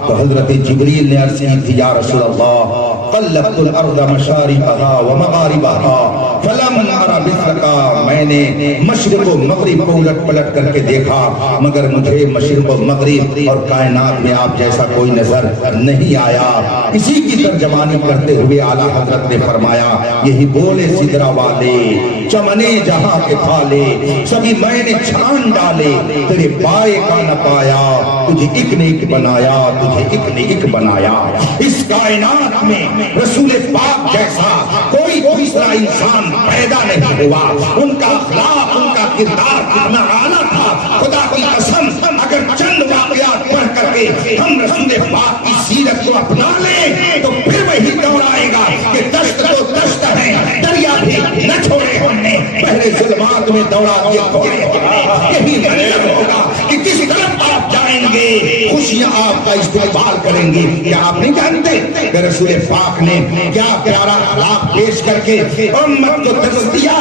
تو حضرت جبریل نے عرض کی تھی یا رسول اللہ قلبت الارض مشارقها ومغاربها فلم ارى مثلك، میں نے مشرق و مغرب کو الٹ پلٹ کر کے دیکھا مگر مجھے مشرق و مغرب اور کائنات میں آپ جیسا کوئی نظر نہیں آیا۔ اسی کی ترجمانی کرتے ہوئے اعلیٰ حضرت نے فرمایا یہی بولے سدرا والے چمنے جہاں کے پھالے، سبھی میں نے چھان ڈالے تیرے پائے کا نہ پایا، تجھے ایک نے ایک بنایا، تجھے ایک نے ایک بنایا۔ اس کائنات میں رسول پاک جیسا کوئی دوسرا انسان پیدا نہیں ہوا۔ ان کا اخلاق، ان کا کردار کتنا اعلیٰ تھا، خدا کی قسم اگر چند واقعات پڑھ کر کے ہم رسول پاک کی سیرت کو اپنا لیں تو پھر وہی دور آئے گا کہ دشت تو دشت ہے، دریا بھی نہ چھوڑے ہم نے، پہلے ظلمات میں دوڑا کے کھوڑے ہم نے۔ یہی مطلب ہوگا کہ کس طرف آپ جائیں گے خوشیاں آپ کا استقبال کریں گے۔ کیا آپ نہیں جانتے کہ رسول پاک نے کیا پیارا اخلاق پیش کر کے امت کو تزکیہ؟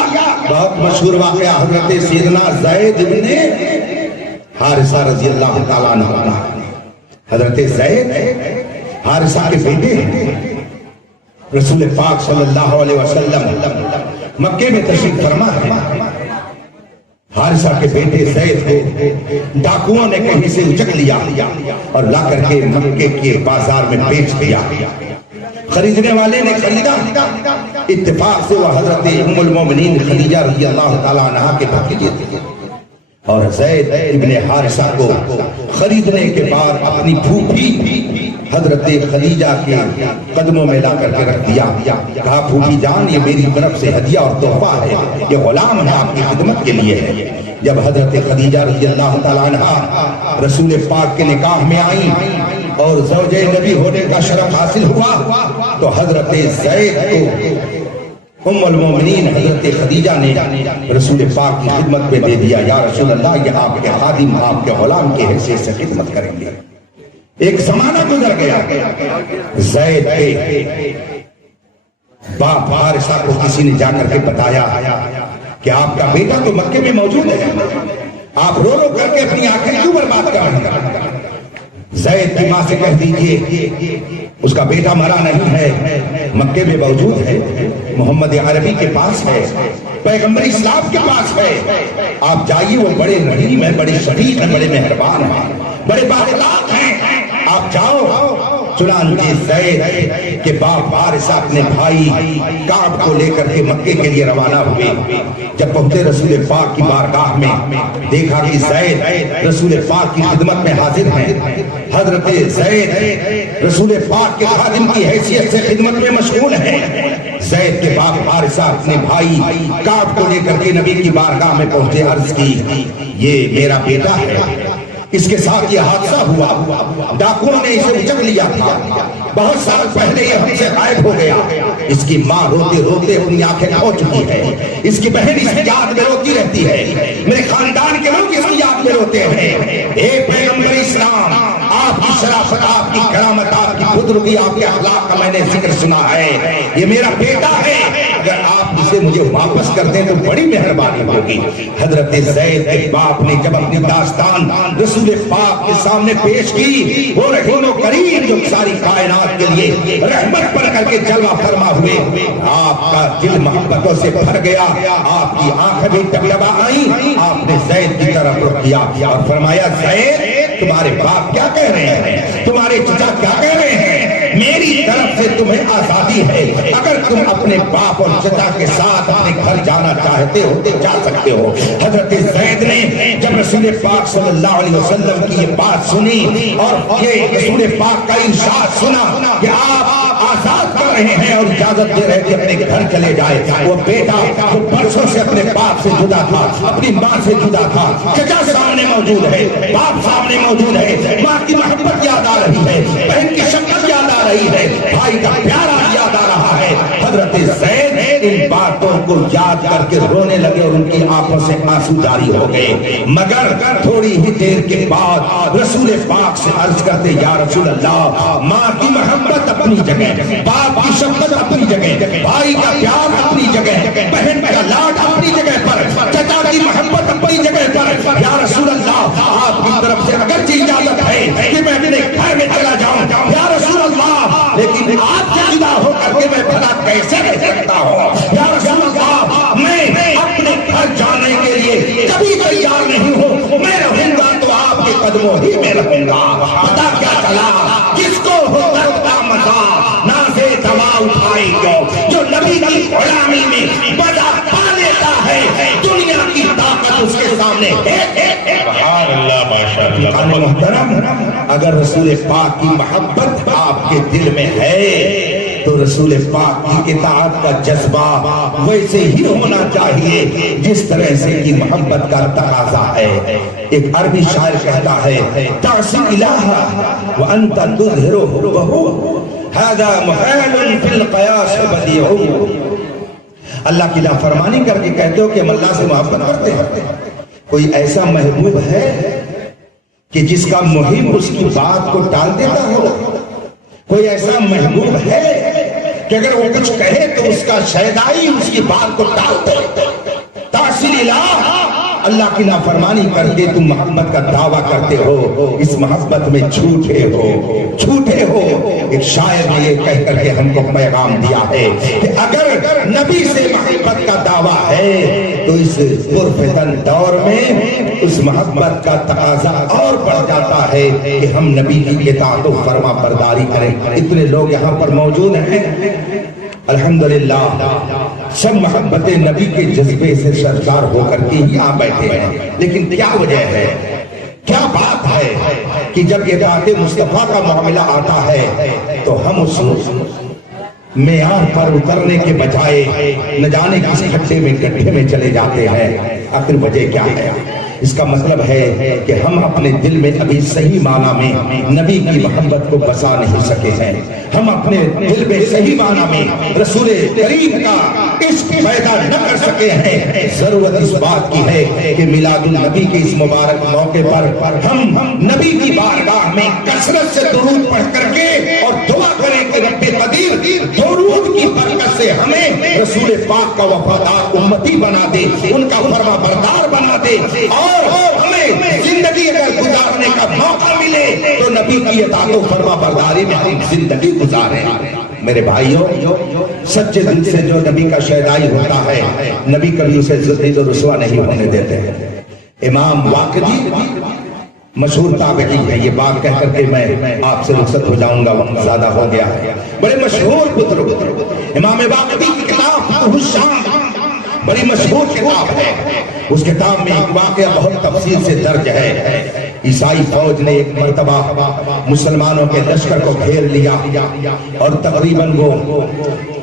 بہت مشہور واقعہ حضرت سیدنا زید بن حارثہ رضی اللہ تعالیٰ عنہ، حضرت زید حارثہ کے بیٹے ہیں۔ رسول پاک صلی اللہ علیہ وسلم مکے میں تشریف فرما ہے۔ حارثہ کے بیٹے زید کو ڈاکوؤں نے کہیں سے اچک لیا اور لا کر کے مکے کے بازار میں بیچ دیا۔ خریدنے والے نے خریدا، اتفاق سے وہ حضرت ام المومنین خدیجہ رضی اللہ تعالیٰ عنہا کے بھتیجے تھے، اور زید ابن حارثہ کو خریدنے کے بعد اپنی پھوپھی حضرت خدیجہ کے قدموں میں لا کر کے رکھ دیا۔ کہا پھوپھی جان یہ میری طرف سے ہدیہ اور تحفہ ہے، یہ غلام ہے آپ کی خدمت کے لیے ہے۔ جب حضرت خدیجہ رضی اللہ تعالیٰ عنہا رسول پاک کے نکاح میں آئیں اور زوجہ نبی ہونے کا شرف حاصل ہوا تو حضرت زید کو ام المومنین حضرت خدیجہ نے رسول پاک کی خدمت پہ دے دیا۔ یا رسول اللہ یہ آپ کے خادم، آپ کے غلام کی حیثیت سے خدمت کریں گے۔ ایک زمانہ گزر گیا، زید کے باپ حارثہ کو کسی نے جا کر کے بتایا کہ آپ کا بیٹا تو مکے میں موجود ہے، آپ رو رو کر کے اپنی آنکھیں کیوں برباد کر رہے ہیں؟ زید کی ماں سے کہہ دیجئے اس کا بیٹا مرا نہیں ہے، مکے میں موجود ہے، محمد عربی کے پاس ہے، پیغمبر اسلام کے پاس ہے، آپ جائیے، وہ بڑے رحیم ہیں، بڑے شفیق ہیں، بڑے مہربان ہیں، بڑے بااخلاق ہیں، آپ جاؤ۔ چنانچہ زید کے باپ حارثہ اپنے بھائی کعب کو لے کر کے مکے کے لیے روانہ ہوئے۔ جب پہنچے رسول پاک کی بارگاہ میں دیکھا کہ زید رسول پاک کی خدمت میں حاضر ہیں۔ حضرت زید رسول پاک کے خادم کی حیثیت سے خدمت میں مشغول ہیں۔ زید کے باپ حارثہ اپنے بھائی کعب کو لے کر کے نبی کی بارگاہ میں پہنچے، عرض کی یہ میرا بیٹا ہے، اس کے ساتھ یہ حادثہ ہوا، ڈاکوؤں نے اسے اچک لیا تھا، بہت سال پہلے یہ ہم سے غائب ہو گیا۔ اس کی ماں روتے روتے اپنی آنکھیں کھو چکی ہے، اس کی بہن اس کی یاد میں روتی رہتی ہے، میرے خاندان کے لوگ اس کی یاد میں روتے ہیں۔ اے پیغمبر اسلام، آپ کی شرافت، آپ کی کرامت، آپ کی بزرگی، آپ کے اخلاق کا میں نے ذکر سنا ہے، یہ میرا بیٹا ہے، اگر آپ اسے مجھے واپس کر دیں تو بڑی مہربانی ہوگی۔ حضرت زید کے باپ نے جب اپنی داستان رسول پاک کے سامنے پیش کی، وہ رحیم و کریم جو ساری کائنات کے لیے رحمت بن کر کے جلوہ فرما ہوئے، آپ کا دل محبتوں سے بھر گیا، آپ کی آنکھیں بھی ٹپٹپا آئیں، آپ نے زید کی طرف رخ کیا اور فرمایا زید تمہارے باپ کیا کہہ رہے ہیں، تمہارے چچا کیا کہہ رہے ہیں، میری طرف سے تمہیں آزادی ہے، اگر تم اپنے باپ اور چچا کے ساتھ اپنے گھر جانا چاہتے ہو تو جا سکتے ہو۔ حضرت زید نے جب رسول پاک صلی اللہ علیہ وسلم کی یہ بات سنی اور یہ رسول پاک کا ارشاد سنا کہ آپ آزاد کر رہے ہیں اور اجازت دے رہے کہ اپنے گھر چلے جائے، وہ بیٹا جو برسوں سے اپنے باپ سے جدا تھا، اپنی ماں سے جدا تھا، چچا سامنے موجود ہے، باپ سامنے موجود ہے، ماں کی محبت یاد آ رہی ہے، بہن کی شفقت یاد آ رہی ہے، بھائی کا پیارا یاد آ رہا ہے۔ حضرت زید ان باتوں کو یاد کر کے رونے لگے اور ان کی آنکھوں سے آنسو جاری ہو گئے، مگر تھوڑی ہی دیر کے بعد رسول پاک سے عرض کرتے یا رسول اللہ، ماں کی محبت اپنی جگہ، باپ کی شفقت اپنی جگہ، بھائی کا پیار اپنی جگہ، بہن کا لاڈ اپنی جگہ پر، چچا کی محبت اپنی جگہ پر، یا رسول اللہ آپ کی طرف سے اگرچہ اجازت ہے کہ میں اپنے گھر میں چلا جاؤں یا رسول اللہ، لیکن آپ سے جدا ہو کر کے میں بھلا کیسے رہ سکتا ہوں، یا رسول اللہ میں اپنے گھر جانے کے لیے کبھی تیار نہیں ہوں، میں رہوں گا تو آپ کے قدموں ہی میں رہوں گا۔ پتا کیا چلا، جس کو ہو درد کا مزہ نازے دوا اٹھائی جو نبی کی غلامی میں مزہ پا لیتا ہے، دنیا کی طاقت اس کے سامنے ہے۔ سبحان اللہ، ماشاءاللہ۔ محترم، اگر رسول پاک کی محبت آپ کے دل میں ہے تو رسول پاک کی اطاعت کا جذبہ ویسے ہی ہونا چاہیے جس طرح سے کی محبت کا تقاضا ہے۔ ایک عربی شاعر کہتا ہے تعصی الہ وانت تظہر حبہ ھذا محال فی القیاس بدیع۔ اللہ کی نافرمانی کر کے کہتے ہو کہ ہم اللہ سے محبت کرتے ہیں، کوئی ایسا محبوب ہے کہ جس کا محب اس کی بات کو ٹال دیتا ہو؟ کوئی ایسا محبوب ہے کہ اگر وہ کچھ کہے تو اس کا شیدائی اس کی بات کو ٹال دے؟ تعصی الہ، اللہ کی نافرمانی کر کے تم محبت کا دعویٰ کرتے ہو، اس محبت میں جھوٹے ہو۔ ایک شاعر نے یہ کہہ کر کے ہم کو پیغام دیا ہے کہ اگر نبی سے محبت کا دعویٰ ہے تو اس پرفتن دور میں اس محبت کا تقاضا اور بڑھ جاتا ہے کہ ہم نبی کی اطاعت و فرما برداری کریں۔ اتنے لوگ یہاں پر موجود ہیں، الحمدللہ سب محبت نبی کے جذبے سے سرشار ہو کر کے ہی آ بیٹھے ہیں، لیکن کیا وجہ ہے، کیا بات ہے کہ جب اطاعت مصطفیٰ کا معاملہ آتا ہے تو ہم اس معیار پر اترنے کے بجائے نہ جانے کس کھڈے میں گڈھے میں چلے جاتے ہیں؟ آخر وجہ کیا ہے؟ اس کا مطلب ہے کہ ہم اپنے دل میں ابھی صحیح معنی میں نبی کی محبت کو بسا نہیں سکے ہیں، ہم اپنے دل میں صحیح معنی میں رسول کریم کا عشق پیدا نہ کر سکے ہیں۔ ضرورت اس بات کی ہے کہ میلاد النبی کے اس مبارک موقع پر ہم نبی کی بارگاہ میں کثرت سے درود پڑھ کر کے اور دعا کریں کہ رب قدیر درود کی برکت سے ہمیں رسول پاک کا وفادار امتی بنا دے، ان کا فرما بردار بنا دے، اور ہمیں زندگی اگر گزارنے کا موقع ملے تو نبی کی اطاعت و فرما برداری میں ہم زندگی گزاریں۔ میرے بھائیوں، سچے دل سے جو نبی کا شیدائی ہوتا ہے نبی کبھی اسے ذلیل و رسوا نہیں ہونے دیتے ہیں۔ امام واقدی مشہور تابعی ہے، یہ بات کہہ کر کے میں آپ سے رخصت ہو جاؤں گا، وقت زیادہ ہو گیا ہے۔ بڑے مشہور بزرگ امام واقدی کی کتاب فتح الشام بڑی مشہور کتاب ہے، اس کتاب میں ایک واقعہ بہت تفصیل سے درج ہے۔ عیسائی فوج نے ایک مرتبہ مسلمانوں کے لشکر کو گھیر لیا اور تقریباً وہ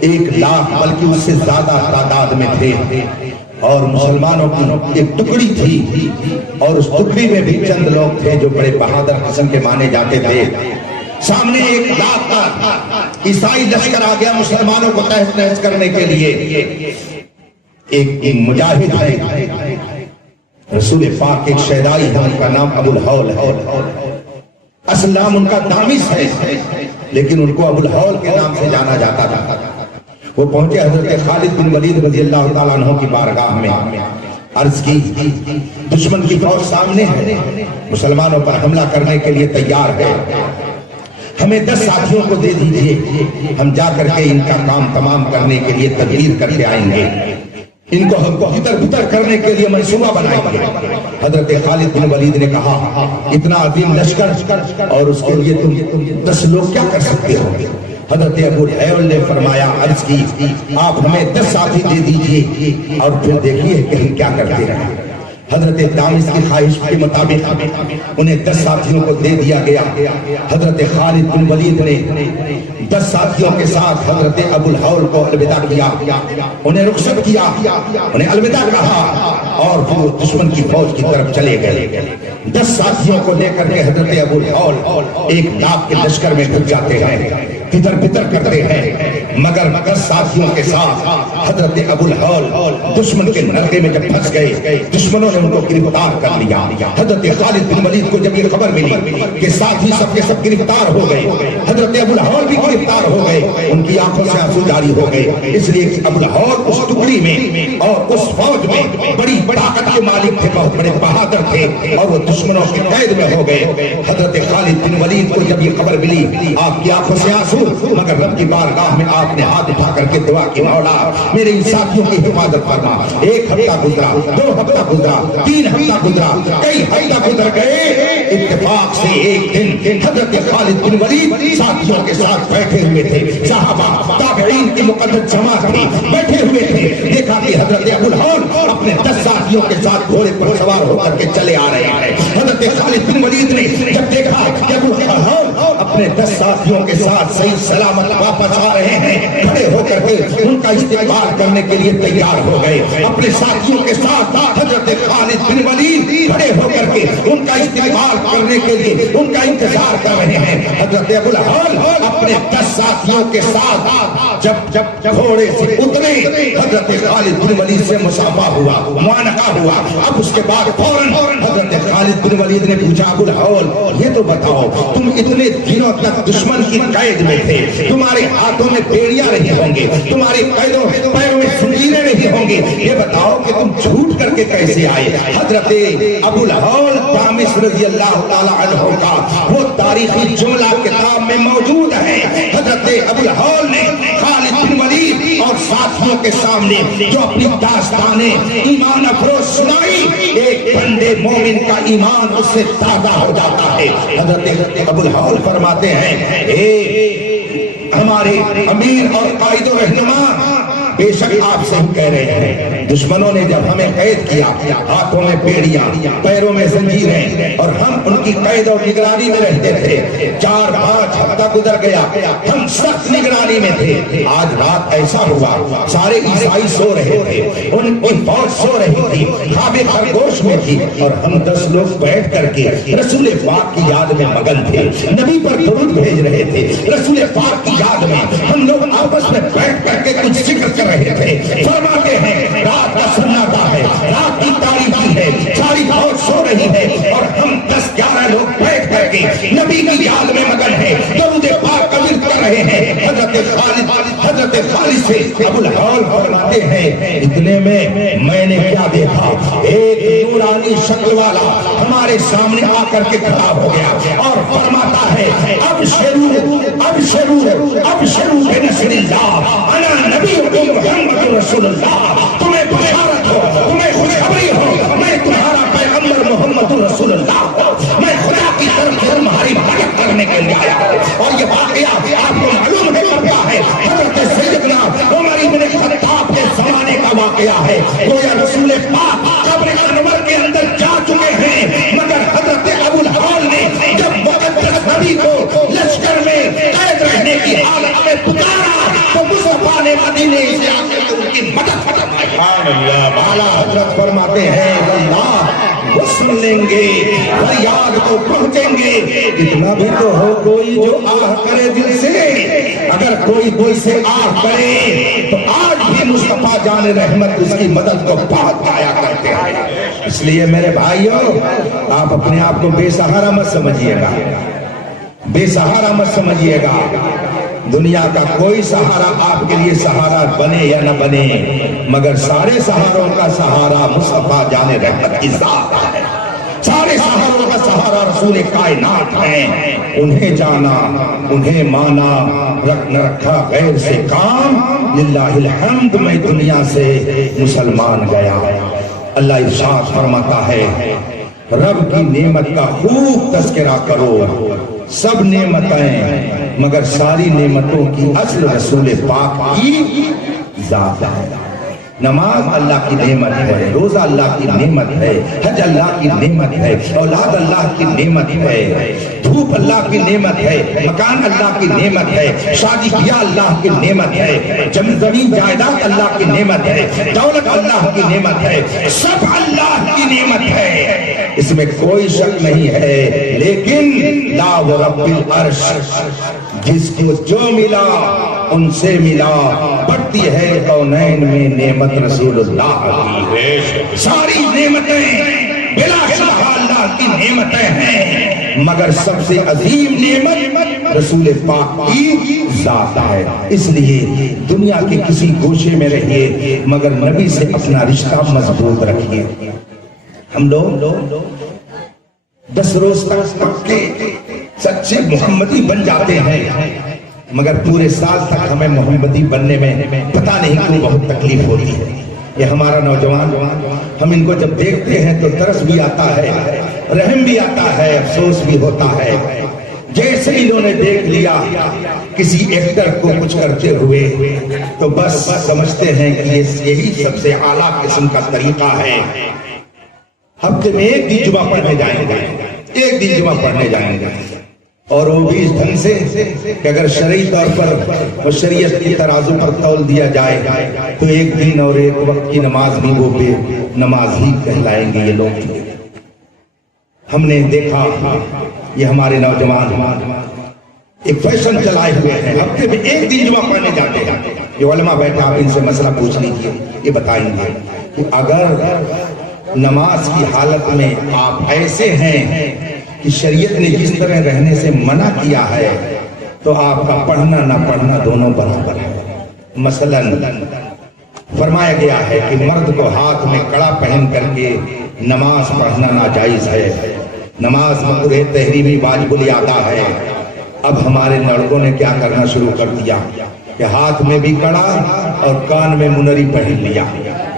1 لاکھ بلکہ اس سے زیادہ تعداد میں تھے۔ اور مسلمانوں کی ایک ٹکڑی تھی اور اس ٹکڑی میں بھی چند لوگ تھے جو بڑے بہادر قسم کے مانے جاتے تھے. سامنے 1 لاکھ کا عیسائی لشکر آ گیا مسلمانوں کو تہس نہس کرنے کے لیے. ایک مجاہد ہے رسول پاک ایک شہدائی ہے، ان کا نام ابو الہول ہے. اصل نام ان کا دامس ہے لیکن ان کو ابو الہول کے نام سے جانا جاتا تھا. وہ پہنچے حضرت خالد بن ولید رضی اللہ تعالیٰ عنہ کی بارگاہ میں. عرض کی دشمن کی فوج سامنے ہے، مسلمانوں پر حملہ کرنے کے لیے تیار ہے، ہمیں 10 ساتھیوں کو دے دیجئے، ہم جا کر کے ان کا کام تمام کرنے کے لیے تدبیر کر کے آئیں گے، ان کو ہم کو بتر کرنے کے لیے منصوبہ بنائیں گے. حضرت خالد بن ولید نے کہا اتنا عظیم لشکر اور اس کے لیے تم 10 لوگ کیا کر سکتے ہو؟ حضرت ابو الہول نے فرمایا، عرض کی آپ ہمیں 10 ساتھی دے دیجئے اور پھر دیکھیے کہ ہم کیا کرتے ہیں. حضرت دامس کی خواہش کے مطابق انہیں 10 ساتھیوں کو دے دیا گیا. حضرت خالد بن ولید نے 10 ساتھیوں کے ساتھ حضرت ابو الہول کو الوداع کیا، انہیں رخصت کیا، انہیں الوداع کہا اور پھر دشمن کی فوج کی طرف چلے گئے. 10 ساتھیوں کو لے کر کے حضرت ابو الہول 1 لاکھ کے لشکر میں گھس جاتے ہیں، پتر کرتے ہیں، مگر 10 ساتھیوں کے ساتھ حضرت ابو الہول دشمن کے نرغے میں جب پھنس گئے، دشمنوں نے ان کو گرفتار کر لیا. حضرت خالد بن ولید کو جب یہ خبر ملی کہ ساتھی سب کے سب گرفتار ہو گئے، حضرت ابو الہول بھی گرفتار ہو گئے، ان کی آنکھوں سے آنسو جاری ہو گئے، اس لیے کہ ابو الہول اس ٹکڑی میں اور اس فوج میں بڑی طاقت کے مالک تھے، بہت بڑے بہادر تھے اور وہ دشمنوں کے قید میں ہو گئے. حضرت خالد بن ولید کو جب یہ خبر ملی، آپ کی آنکھوں سے آنسو، مگر رب کی بارگاہ میں آپ نے ہاتھ اٹھا کر کے دعا کی، مولا میرے ان ساتھیوں کی حفاظت فرما. 1 ہفتہ گزرا، 2 ہفتہ گزرا، 3 ہفتہ گزرا، کئی ہفتہ گزر گئے. اتفاق سے ایک دن حضرت خالد بن ولید ساتھیوں کے ساتھ بیٹھے ہوئے تھے، صحابہ تابعین کی مقدس جماعت تھی، بیٹھے ہوئے تھے. دیکھا کہ حضرت ابو الہول اپنے 10 ساتھیوں کے ساتھ گھوڑے پر سوار ہو کر کے چلے آ رہے ہیں. حضرت خالد بن ولید نے جب دیکھا کہ ابو الہول اپنے 10 ساتھیوں کے ساتھ صحیح سلامت واپس آ رہے ہیں، کھڑے ہو کر کے ان کا استقبال کرنے کے لیے تیار ہو گئے. اپنے ساتھیوں کے ساتھ حضرت خالد بن ولید کھڑے ہو کر کے ان کا استقبال کرنے کے لیے ان کا انتظار کر رہے ہیں. حضرت ابو الہول اپنے 10 ساتھیوں کے ساتھ جب گھوڑے سے اترے، حضرت خالد بن ولید سے مصافحہ ہوا، معانقہ ہوا. اب اس کے بعد فوراً حضرت خالد بن ولید نے پوچھا، ابو الہول یہ تو بتاؤ تم اتنے دنوں تک دشمن کی قید میں تھے، تمہارے ہاتھوں میں بیڑیاں نہیں ہوں گے، تمہاری پیروں میں زنجیریں نہیں ہوں گے، یہ بتاؤ کہ تم چھوٹ کر کے کیسے آئے؟ حضرت ابو الہول دامس رضی اللہ تعالی عنہ کا وہ تاریخی جملہ کتاب میں موجود ہے. حضرت ابو الہول نے خالد بن ولید اور ساتھیوں کے سامنے جو اپنی داستانیں ایمان افروز سنائی، ایک بندے مومن کا ایمان اس سے تازہ ہو جاتا ہے. حضرت ابو الہول فرماتے ہیں، اے ہمارے امیر اور قائد و رہنما، بے شک آپ سے ہم کہہ رہے ہیں دشمنوں نے جب ہمیں قید کیا، ہاتھوں میں بیڑیاں، پیروں میں زنجیریں، اور ہم ان کی قید اور نگرانی میں رہتے تھے. 4-5 ہفتہ گزر گیا، ہم سخت نگرانی میں تھے. آج رات ایسا ہوا سارے عیسائی سو رہے تھے، ان کی فوج سو رہی تھی، خواب خرگوش میں تھی، اور ہم 10 لوگ بیٹھ کر کے رسول پاک کی یاد میں مگن تھے، نبی پر درود بھیج رہے تھے. رسول پاک کی یاد میں ہم لوگ آپس میں بیٹھ کر کے کچھ ذکر کر رہے تھے. فرماتے ہیں رات کا سناٹا ہے، رات کی تاریکی ہے، ساری فوج سو رہی ہے، اور ہم 10-11 لوگ بیٹھ کر کے نبی کی یاد میں مگن ہے، درود پاک کا ورد کر رہے ہیں. حضرت خالد سے ابو الہول فرماتے ہیں، اتنے میں نے کیا دیکھا، ایک نورانی شکل والا ہمارے سامنے آ کر کے کھڑا ہو گیا اور فرماتا ہے، اب شروع بنصر اللہ، انا نبی محمد رسول اللہ. تمہیں بشارت ہو، تمہیں خوشخبری ہو، میں تمہارا پیغمبر محمد رسول اللہ ہوں، میں خدا کی طرف سے تمہاری مدد کرنے کے لیے آیا ہوں. اور یہ واقعہ آپ کو معلوم ہے کیا ہے؟ حضرت سیدنا عمر بن خطاب کے زمانے کا واقعہ ہے. گویا رسول پاک قبر انور کے اندر جا چکے ہیں، مگر حضرت ابو الہول نے جب مقدس نبی کو لشکر میں قید رہنے کی حالت میں پکارا تو مصطفیٰ نے مدینے سے آ کر ان کی مدد فرمائی. وہ سن لیں گے، فریاد کو پہنچیں گے۔ اتنا بھی تو ہو کوئی جو آہ کرے دل سے، اگر کوئی دل سے آہ کرے تو آج بھی مصطفیٰ جان رحمت اس کی مدد کو بہت پایا کرتے ہیں۔ اس لیے میرے بھائیوں، آپ اپنے آپ کو بے سہارا مت سمجھیے گا، بے سہارا مت سمجھیے گا۔ دنیا کا کوئی سہارا آپ کے لیے سہارا بنے یا نہ بنے، مگر سارے سہاروں کا سہارا مصطفیٰ جان رحمت کی ذات ہے۔ سارے سہاروں کا سہارا رسول کائنات ہیں۔ انہیں جانا، انہیں مانا، نہ رکھا غیر سے کام، للہ الحمد میں دنیا سے مسلمان گیا۔ اللہ ارشاد فرماتا ہے، رب کی نعمت کا خوب تذکرہ کرو، سب نعمتیں مگر ساری نعمتوں کی اصل رسول پاک کی ذات ہے۔ نماز اللہ کی نعمت ہے، روزہ اللہ کی نعمت ہے، حج اللہ کی نعمت ہے، اولاد اللہ کی نعمت ہے، دھوپ اللہ کی نعمت ہے، مکان اللہ کی نعمت ہے، شادی بیاہ اللہ کی نعمت ہے، زمین جائیداد اللہ کی نعمت ہے، دولت اللہ کی نعمت ہے، سب اللہ کی نعمت ہے، اس میں کوئی شک نہیں ہے۔ لیکن لا ورب العرش، جس کو جو ملا ان سے ملا، بڑھتی ہے کونین میں نعمت رسول اللہ کی۔ ساری نعمتیں بلا شبہ اللہ کی نعمتیں ہیں، مگر سب سے عظیم نعمت رسول پاک کی ذات ہے۔ اس لیے دنیا کے کسی گوشے میں رہیے مگر نبی سے اپنا رشتہ مضبوط رکھیے۔ ہم لوگ 10 روز تک پکے سچے محمدی بن جاتے ہیں، مگر پورے سال تک ہمیں محمدی بننے میں پتہ نہیں کیوں بہت تکلیف ہوتی ہے۔ یہ ہمارا نوجوان، ہم ان کو جب دیکھتے ہیں تو ترس بھی آتا ہے، رحم بھی آتا ہے، افسوس بھی ہوتا ہے۔ جیسے انہوں نے دیکھ لیا کسی ایکٹر کو کچھ کرتے ہوئے تو بس سمجھتے ہیں کہ یہی سب سے اعلیٰ قسم کا طریقہ ہے۔ ہفتے میں ایک دن جمعہ پڑھنے جائیں گے، ایک دن جمعہ پڑھنے جائیں گے، اور وہ بھی اس ڈھنگ سے کہ اگر شرعی طور پر وہ شریعت کی ترازو پر تول دیا جائے تو ایک دن اور ایک وقت کی نماز بھی وہ بے نماز ہی کہلائیں گے یہ لوگ۔ ہم نے دیکھا یہ ہمارے نوجوان ایک فیشن چلائے ہوئے ہیں، ہفتے میں ایک دن جمعہ پڑھنے جاتے ہیں۔ یہ علماء بیٹھے، آپ ان سے مسئلہ پوچھ لیجیے، یہ بتائیں گے کہ اگر نماز کی حالت میں آپ ایسے ہیں کہ شریعت نے جس طرح رہنے سے منع کیا ہے تو آپ کا پڑھنا نہ پڑھنا دونوں برابر ہے۔ مثلا فرمایا گیا ہے کہ مرد کو ہاتھ میں کڑا پہن کر کے نماز پڑھنا ناجائز ہے، نماز مکروہ تحریمی واجب الادا ہے۔ اب ہمارے لڑکوں نے کیا کرنا شروع کر دیا کہ ہاتھ میں بھی کڑا اور کان میں منری پہن لیا۔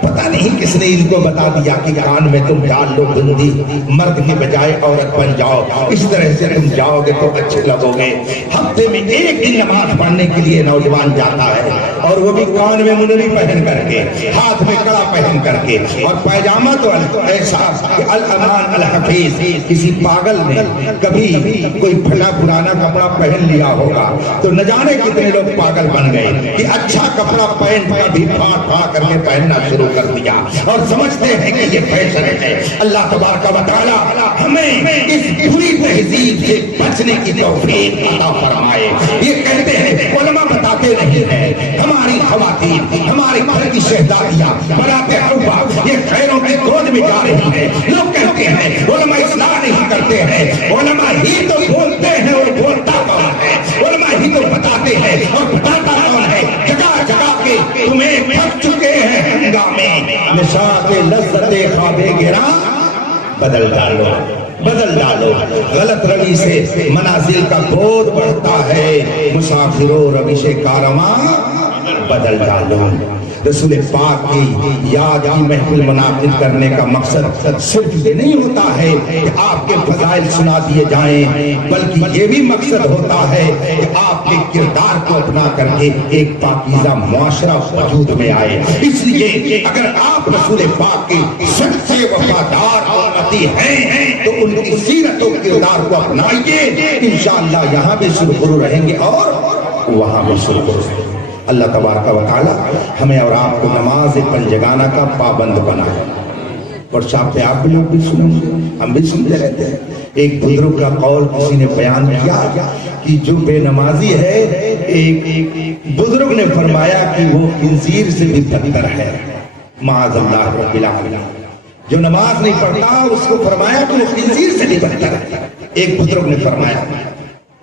پتہ نہیں کس نے ان کو بتا دیا کہ کان میں تم ڈال لو بندی، مرد کے بجائے عورت بن جاؤ، اس طرح سے تم جاؤ گے تو اچھے لگو گے۔ ہفتے میں ایک دن نماز پڑھنے کے لیے نوجوان جاتا ہے، اور وہ بھی کان میں منری پہن کر کے، ہاتھ میں کڑا پہن کر کے، اور پیجامہ تو ایسا کہ الامان الحفیظ۔ کسی پاگل نے کبھی کوئی پھٹا پرانا کپڑا پہن لیا ہوگا تو نہ جانے کتنے لوگ پاگل بن گئے کہ اچھا کپڑا پینٹ کا بھی پھاڑ پھاڑ کر کے پہننا شروع کر دیا اور سمجھتے ہیں کہ یہ فیشن ہے۔ اللہ تبارک و تعالی ہمیں اس بری تہذیب سے بچنے کی توفیق عطا فرمائے۔ یہ کہتے ہیں علماء بتاتے نہیں ہیں، ہماری خواتین، ہمارے گھر کی شہزادیاں برات حلوہ یہ خیروں کی گود میں جا رہی ہیں۔ لوگ کہتے ہیں علماء اصلاح نہیں کرتے ہیں، علماء ہی تو بولتے ہیں اور بولتا کون ہے، علماء ہی تو بتاتے ہیں اور بتاتا کون ہے۔ جگہ جگہ کے تمہیں پھنس چکے ہیں ہنگامے، نشاط لذت خواب گراں بدل ڈالو، بدل ڈالو۔ غلط روی سے منازل کا بوجھ بڑھتا ہے، مسافروں روش کارواں بدل ڈالو۔ رسول پاک کی یاد کی محفل منعقد کرنے کا مقصد صرف یہ نہیں ہوتا ہے کہ آپ کے فضائل سنا دیے جائیں، بلکہ یہ بھی مقصد ہوتا ہے کہ آپ کے کردار کو اپنا کر کے ایک پاکیزہ معاشرہ وجود میں آئے۔ اس لیے اگر آپ رسول پاک کی سب سے وفادار امتی ہیں تو ان کی سیرت و کردار کو اپنائیے، انشاءاللہ یہاں بھی سرخرو رہیں گے اور وہاں بھی سرخرو رہیں گے۔ اللہ تبارک و تعالی ہمیں اور آپ کو نماز پنجگانہ کا پابند بنائے۔ اور شام پہ آپ بھی لوگ بھی سنیں گے، ہم بھی سنتے رہتے ہیں۔ ایک بزرگ کا قول کسی نے بیان کیا کہ جو بے نمازی ہے، ایک بزرگ نے فرمایا کہ وہ خنزیر سے بھی بدتر ہے، معاذ اللہ رب العالمین۔ جو نماز نہیں پڑھتا اس کو فرمایا کہ وہ خنزیر سے بھی بدتر ہے، ایک بزرگ نے فرمایا۔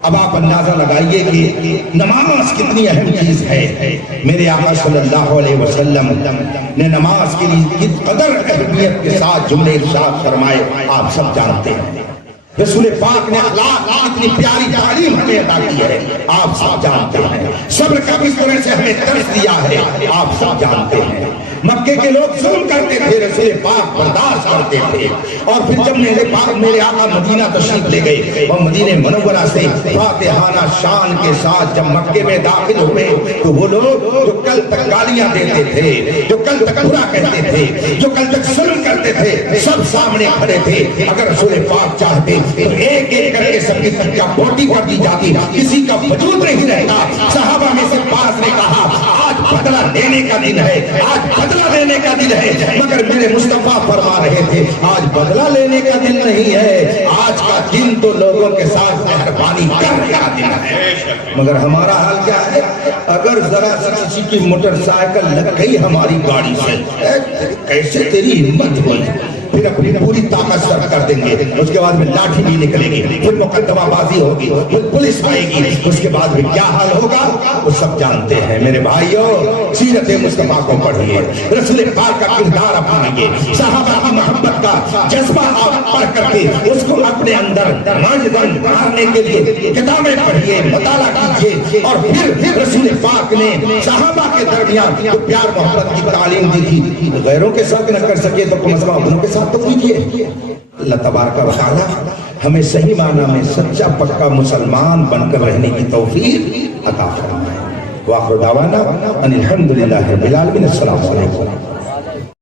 اب آپ اندازہ لگائیے کہ نماز کتنی اہم چیز ہے۔ میرے آقا صلی اللہ علیہ وسلم نے نماز کے لیے کس قدر اہمیت کے ساتھ جملے ارشاد فرمائے آپ سب جانتے ہیں۔ رسول پاک نے اخلاق اتنی پیاری تعلیم ہمیں عطا کی ہے، آپ سب جانتے ہیں۔ صبر کا کس طرح سے ہمیں درس دیا ہے، آپ سب جانتے ہیں۔ مکے کے لوگ ظلم کرتے تھے، رسول پاک برداشت کرتے تھے، اور پھر جب میرے آقا مدینہ تشریف لے گئے اور مدینہ منورہ سے فاتحانہ شان کے ساتھ جب مکے میں داخل ہوئے تو وہ لوگ جو کل تک گالیاں دیتے تھے، جو کل تک برا کہتے تھے، جو کل تک ظلم کرتے تھے، سب سامنے کھڑے تھے۔ اگر رسول پاک چاہتے تو ایک ایک کر کے سب کی سچا بوٹی کر دی جاتی، کسی کا وجود نہیں رہتا۔ صحابہ میں سے بعض نے کہا آج بدلہ لینے کا دن ہے، آج بدلہ لینے کا دن ہے، مگر میرے مصطفیٰ فرما رہے تھے آج بدلہ لینے کا دن نہیں ہے، آج کا دن تو لوگوں کے ساتھ مہربانی کرنے کا دن ہے۔ مگر ہمارا حال کیا ہے؟ اگر ذرا سی کسی کی موٹر سائیکل لگ گئی ہماری گاڑی سے، کیسے تیری ہمت ہوئی، پھر اپنی پوری طاقت صرف کر دیں گے، اس کے بعد میں لاٹھی بھی نکلے گی، پھر مقدمہ بازی ہوگی، پھر پولیس آئے گی، اس کے بعد میں کیا حال ہوگا وہ سب جانتے ہیں۔ میرے بھائیوں، سیرت مصطفیٰ کو پڑھیے، رسول پاک کا کردار اپنائیے، صحابہ کی محبت کا جذبہ آپ پڑھ کر کے اس کو اپنے اندر مارنے کے لیے کتابیں پڑھیے، مطالعہ کیجیے، اور پھر رسول پاک نے صحابہ کے درمیان جو پیار محبت کی تعلیم دی تھی، غیروں کے ساتھ نہ کر سکے تو کم از کم اپنوں کے ساتھ تو کیجیے۔ اللہ تبارک و تعالی ہمیں صحیح معنی میں سچا پکا مسلمان بن کر رہنے کی توفیق عطا فرمائے۔ وآخر دعوانا ان الحمدللہ رب العالمین۔ السلام علیکم۔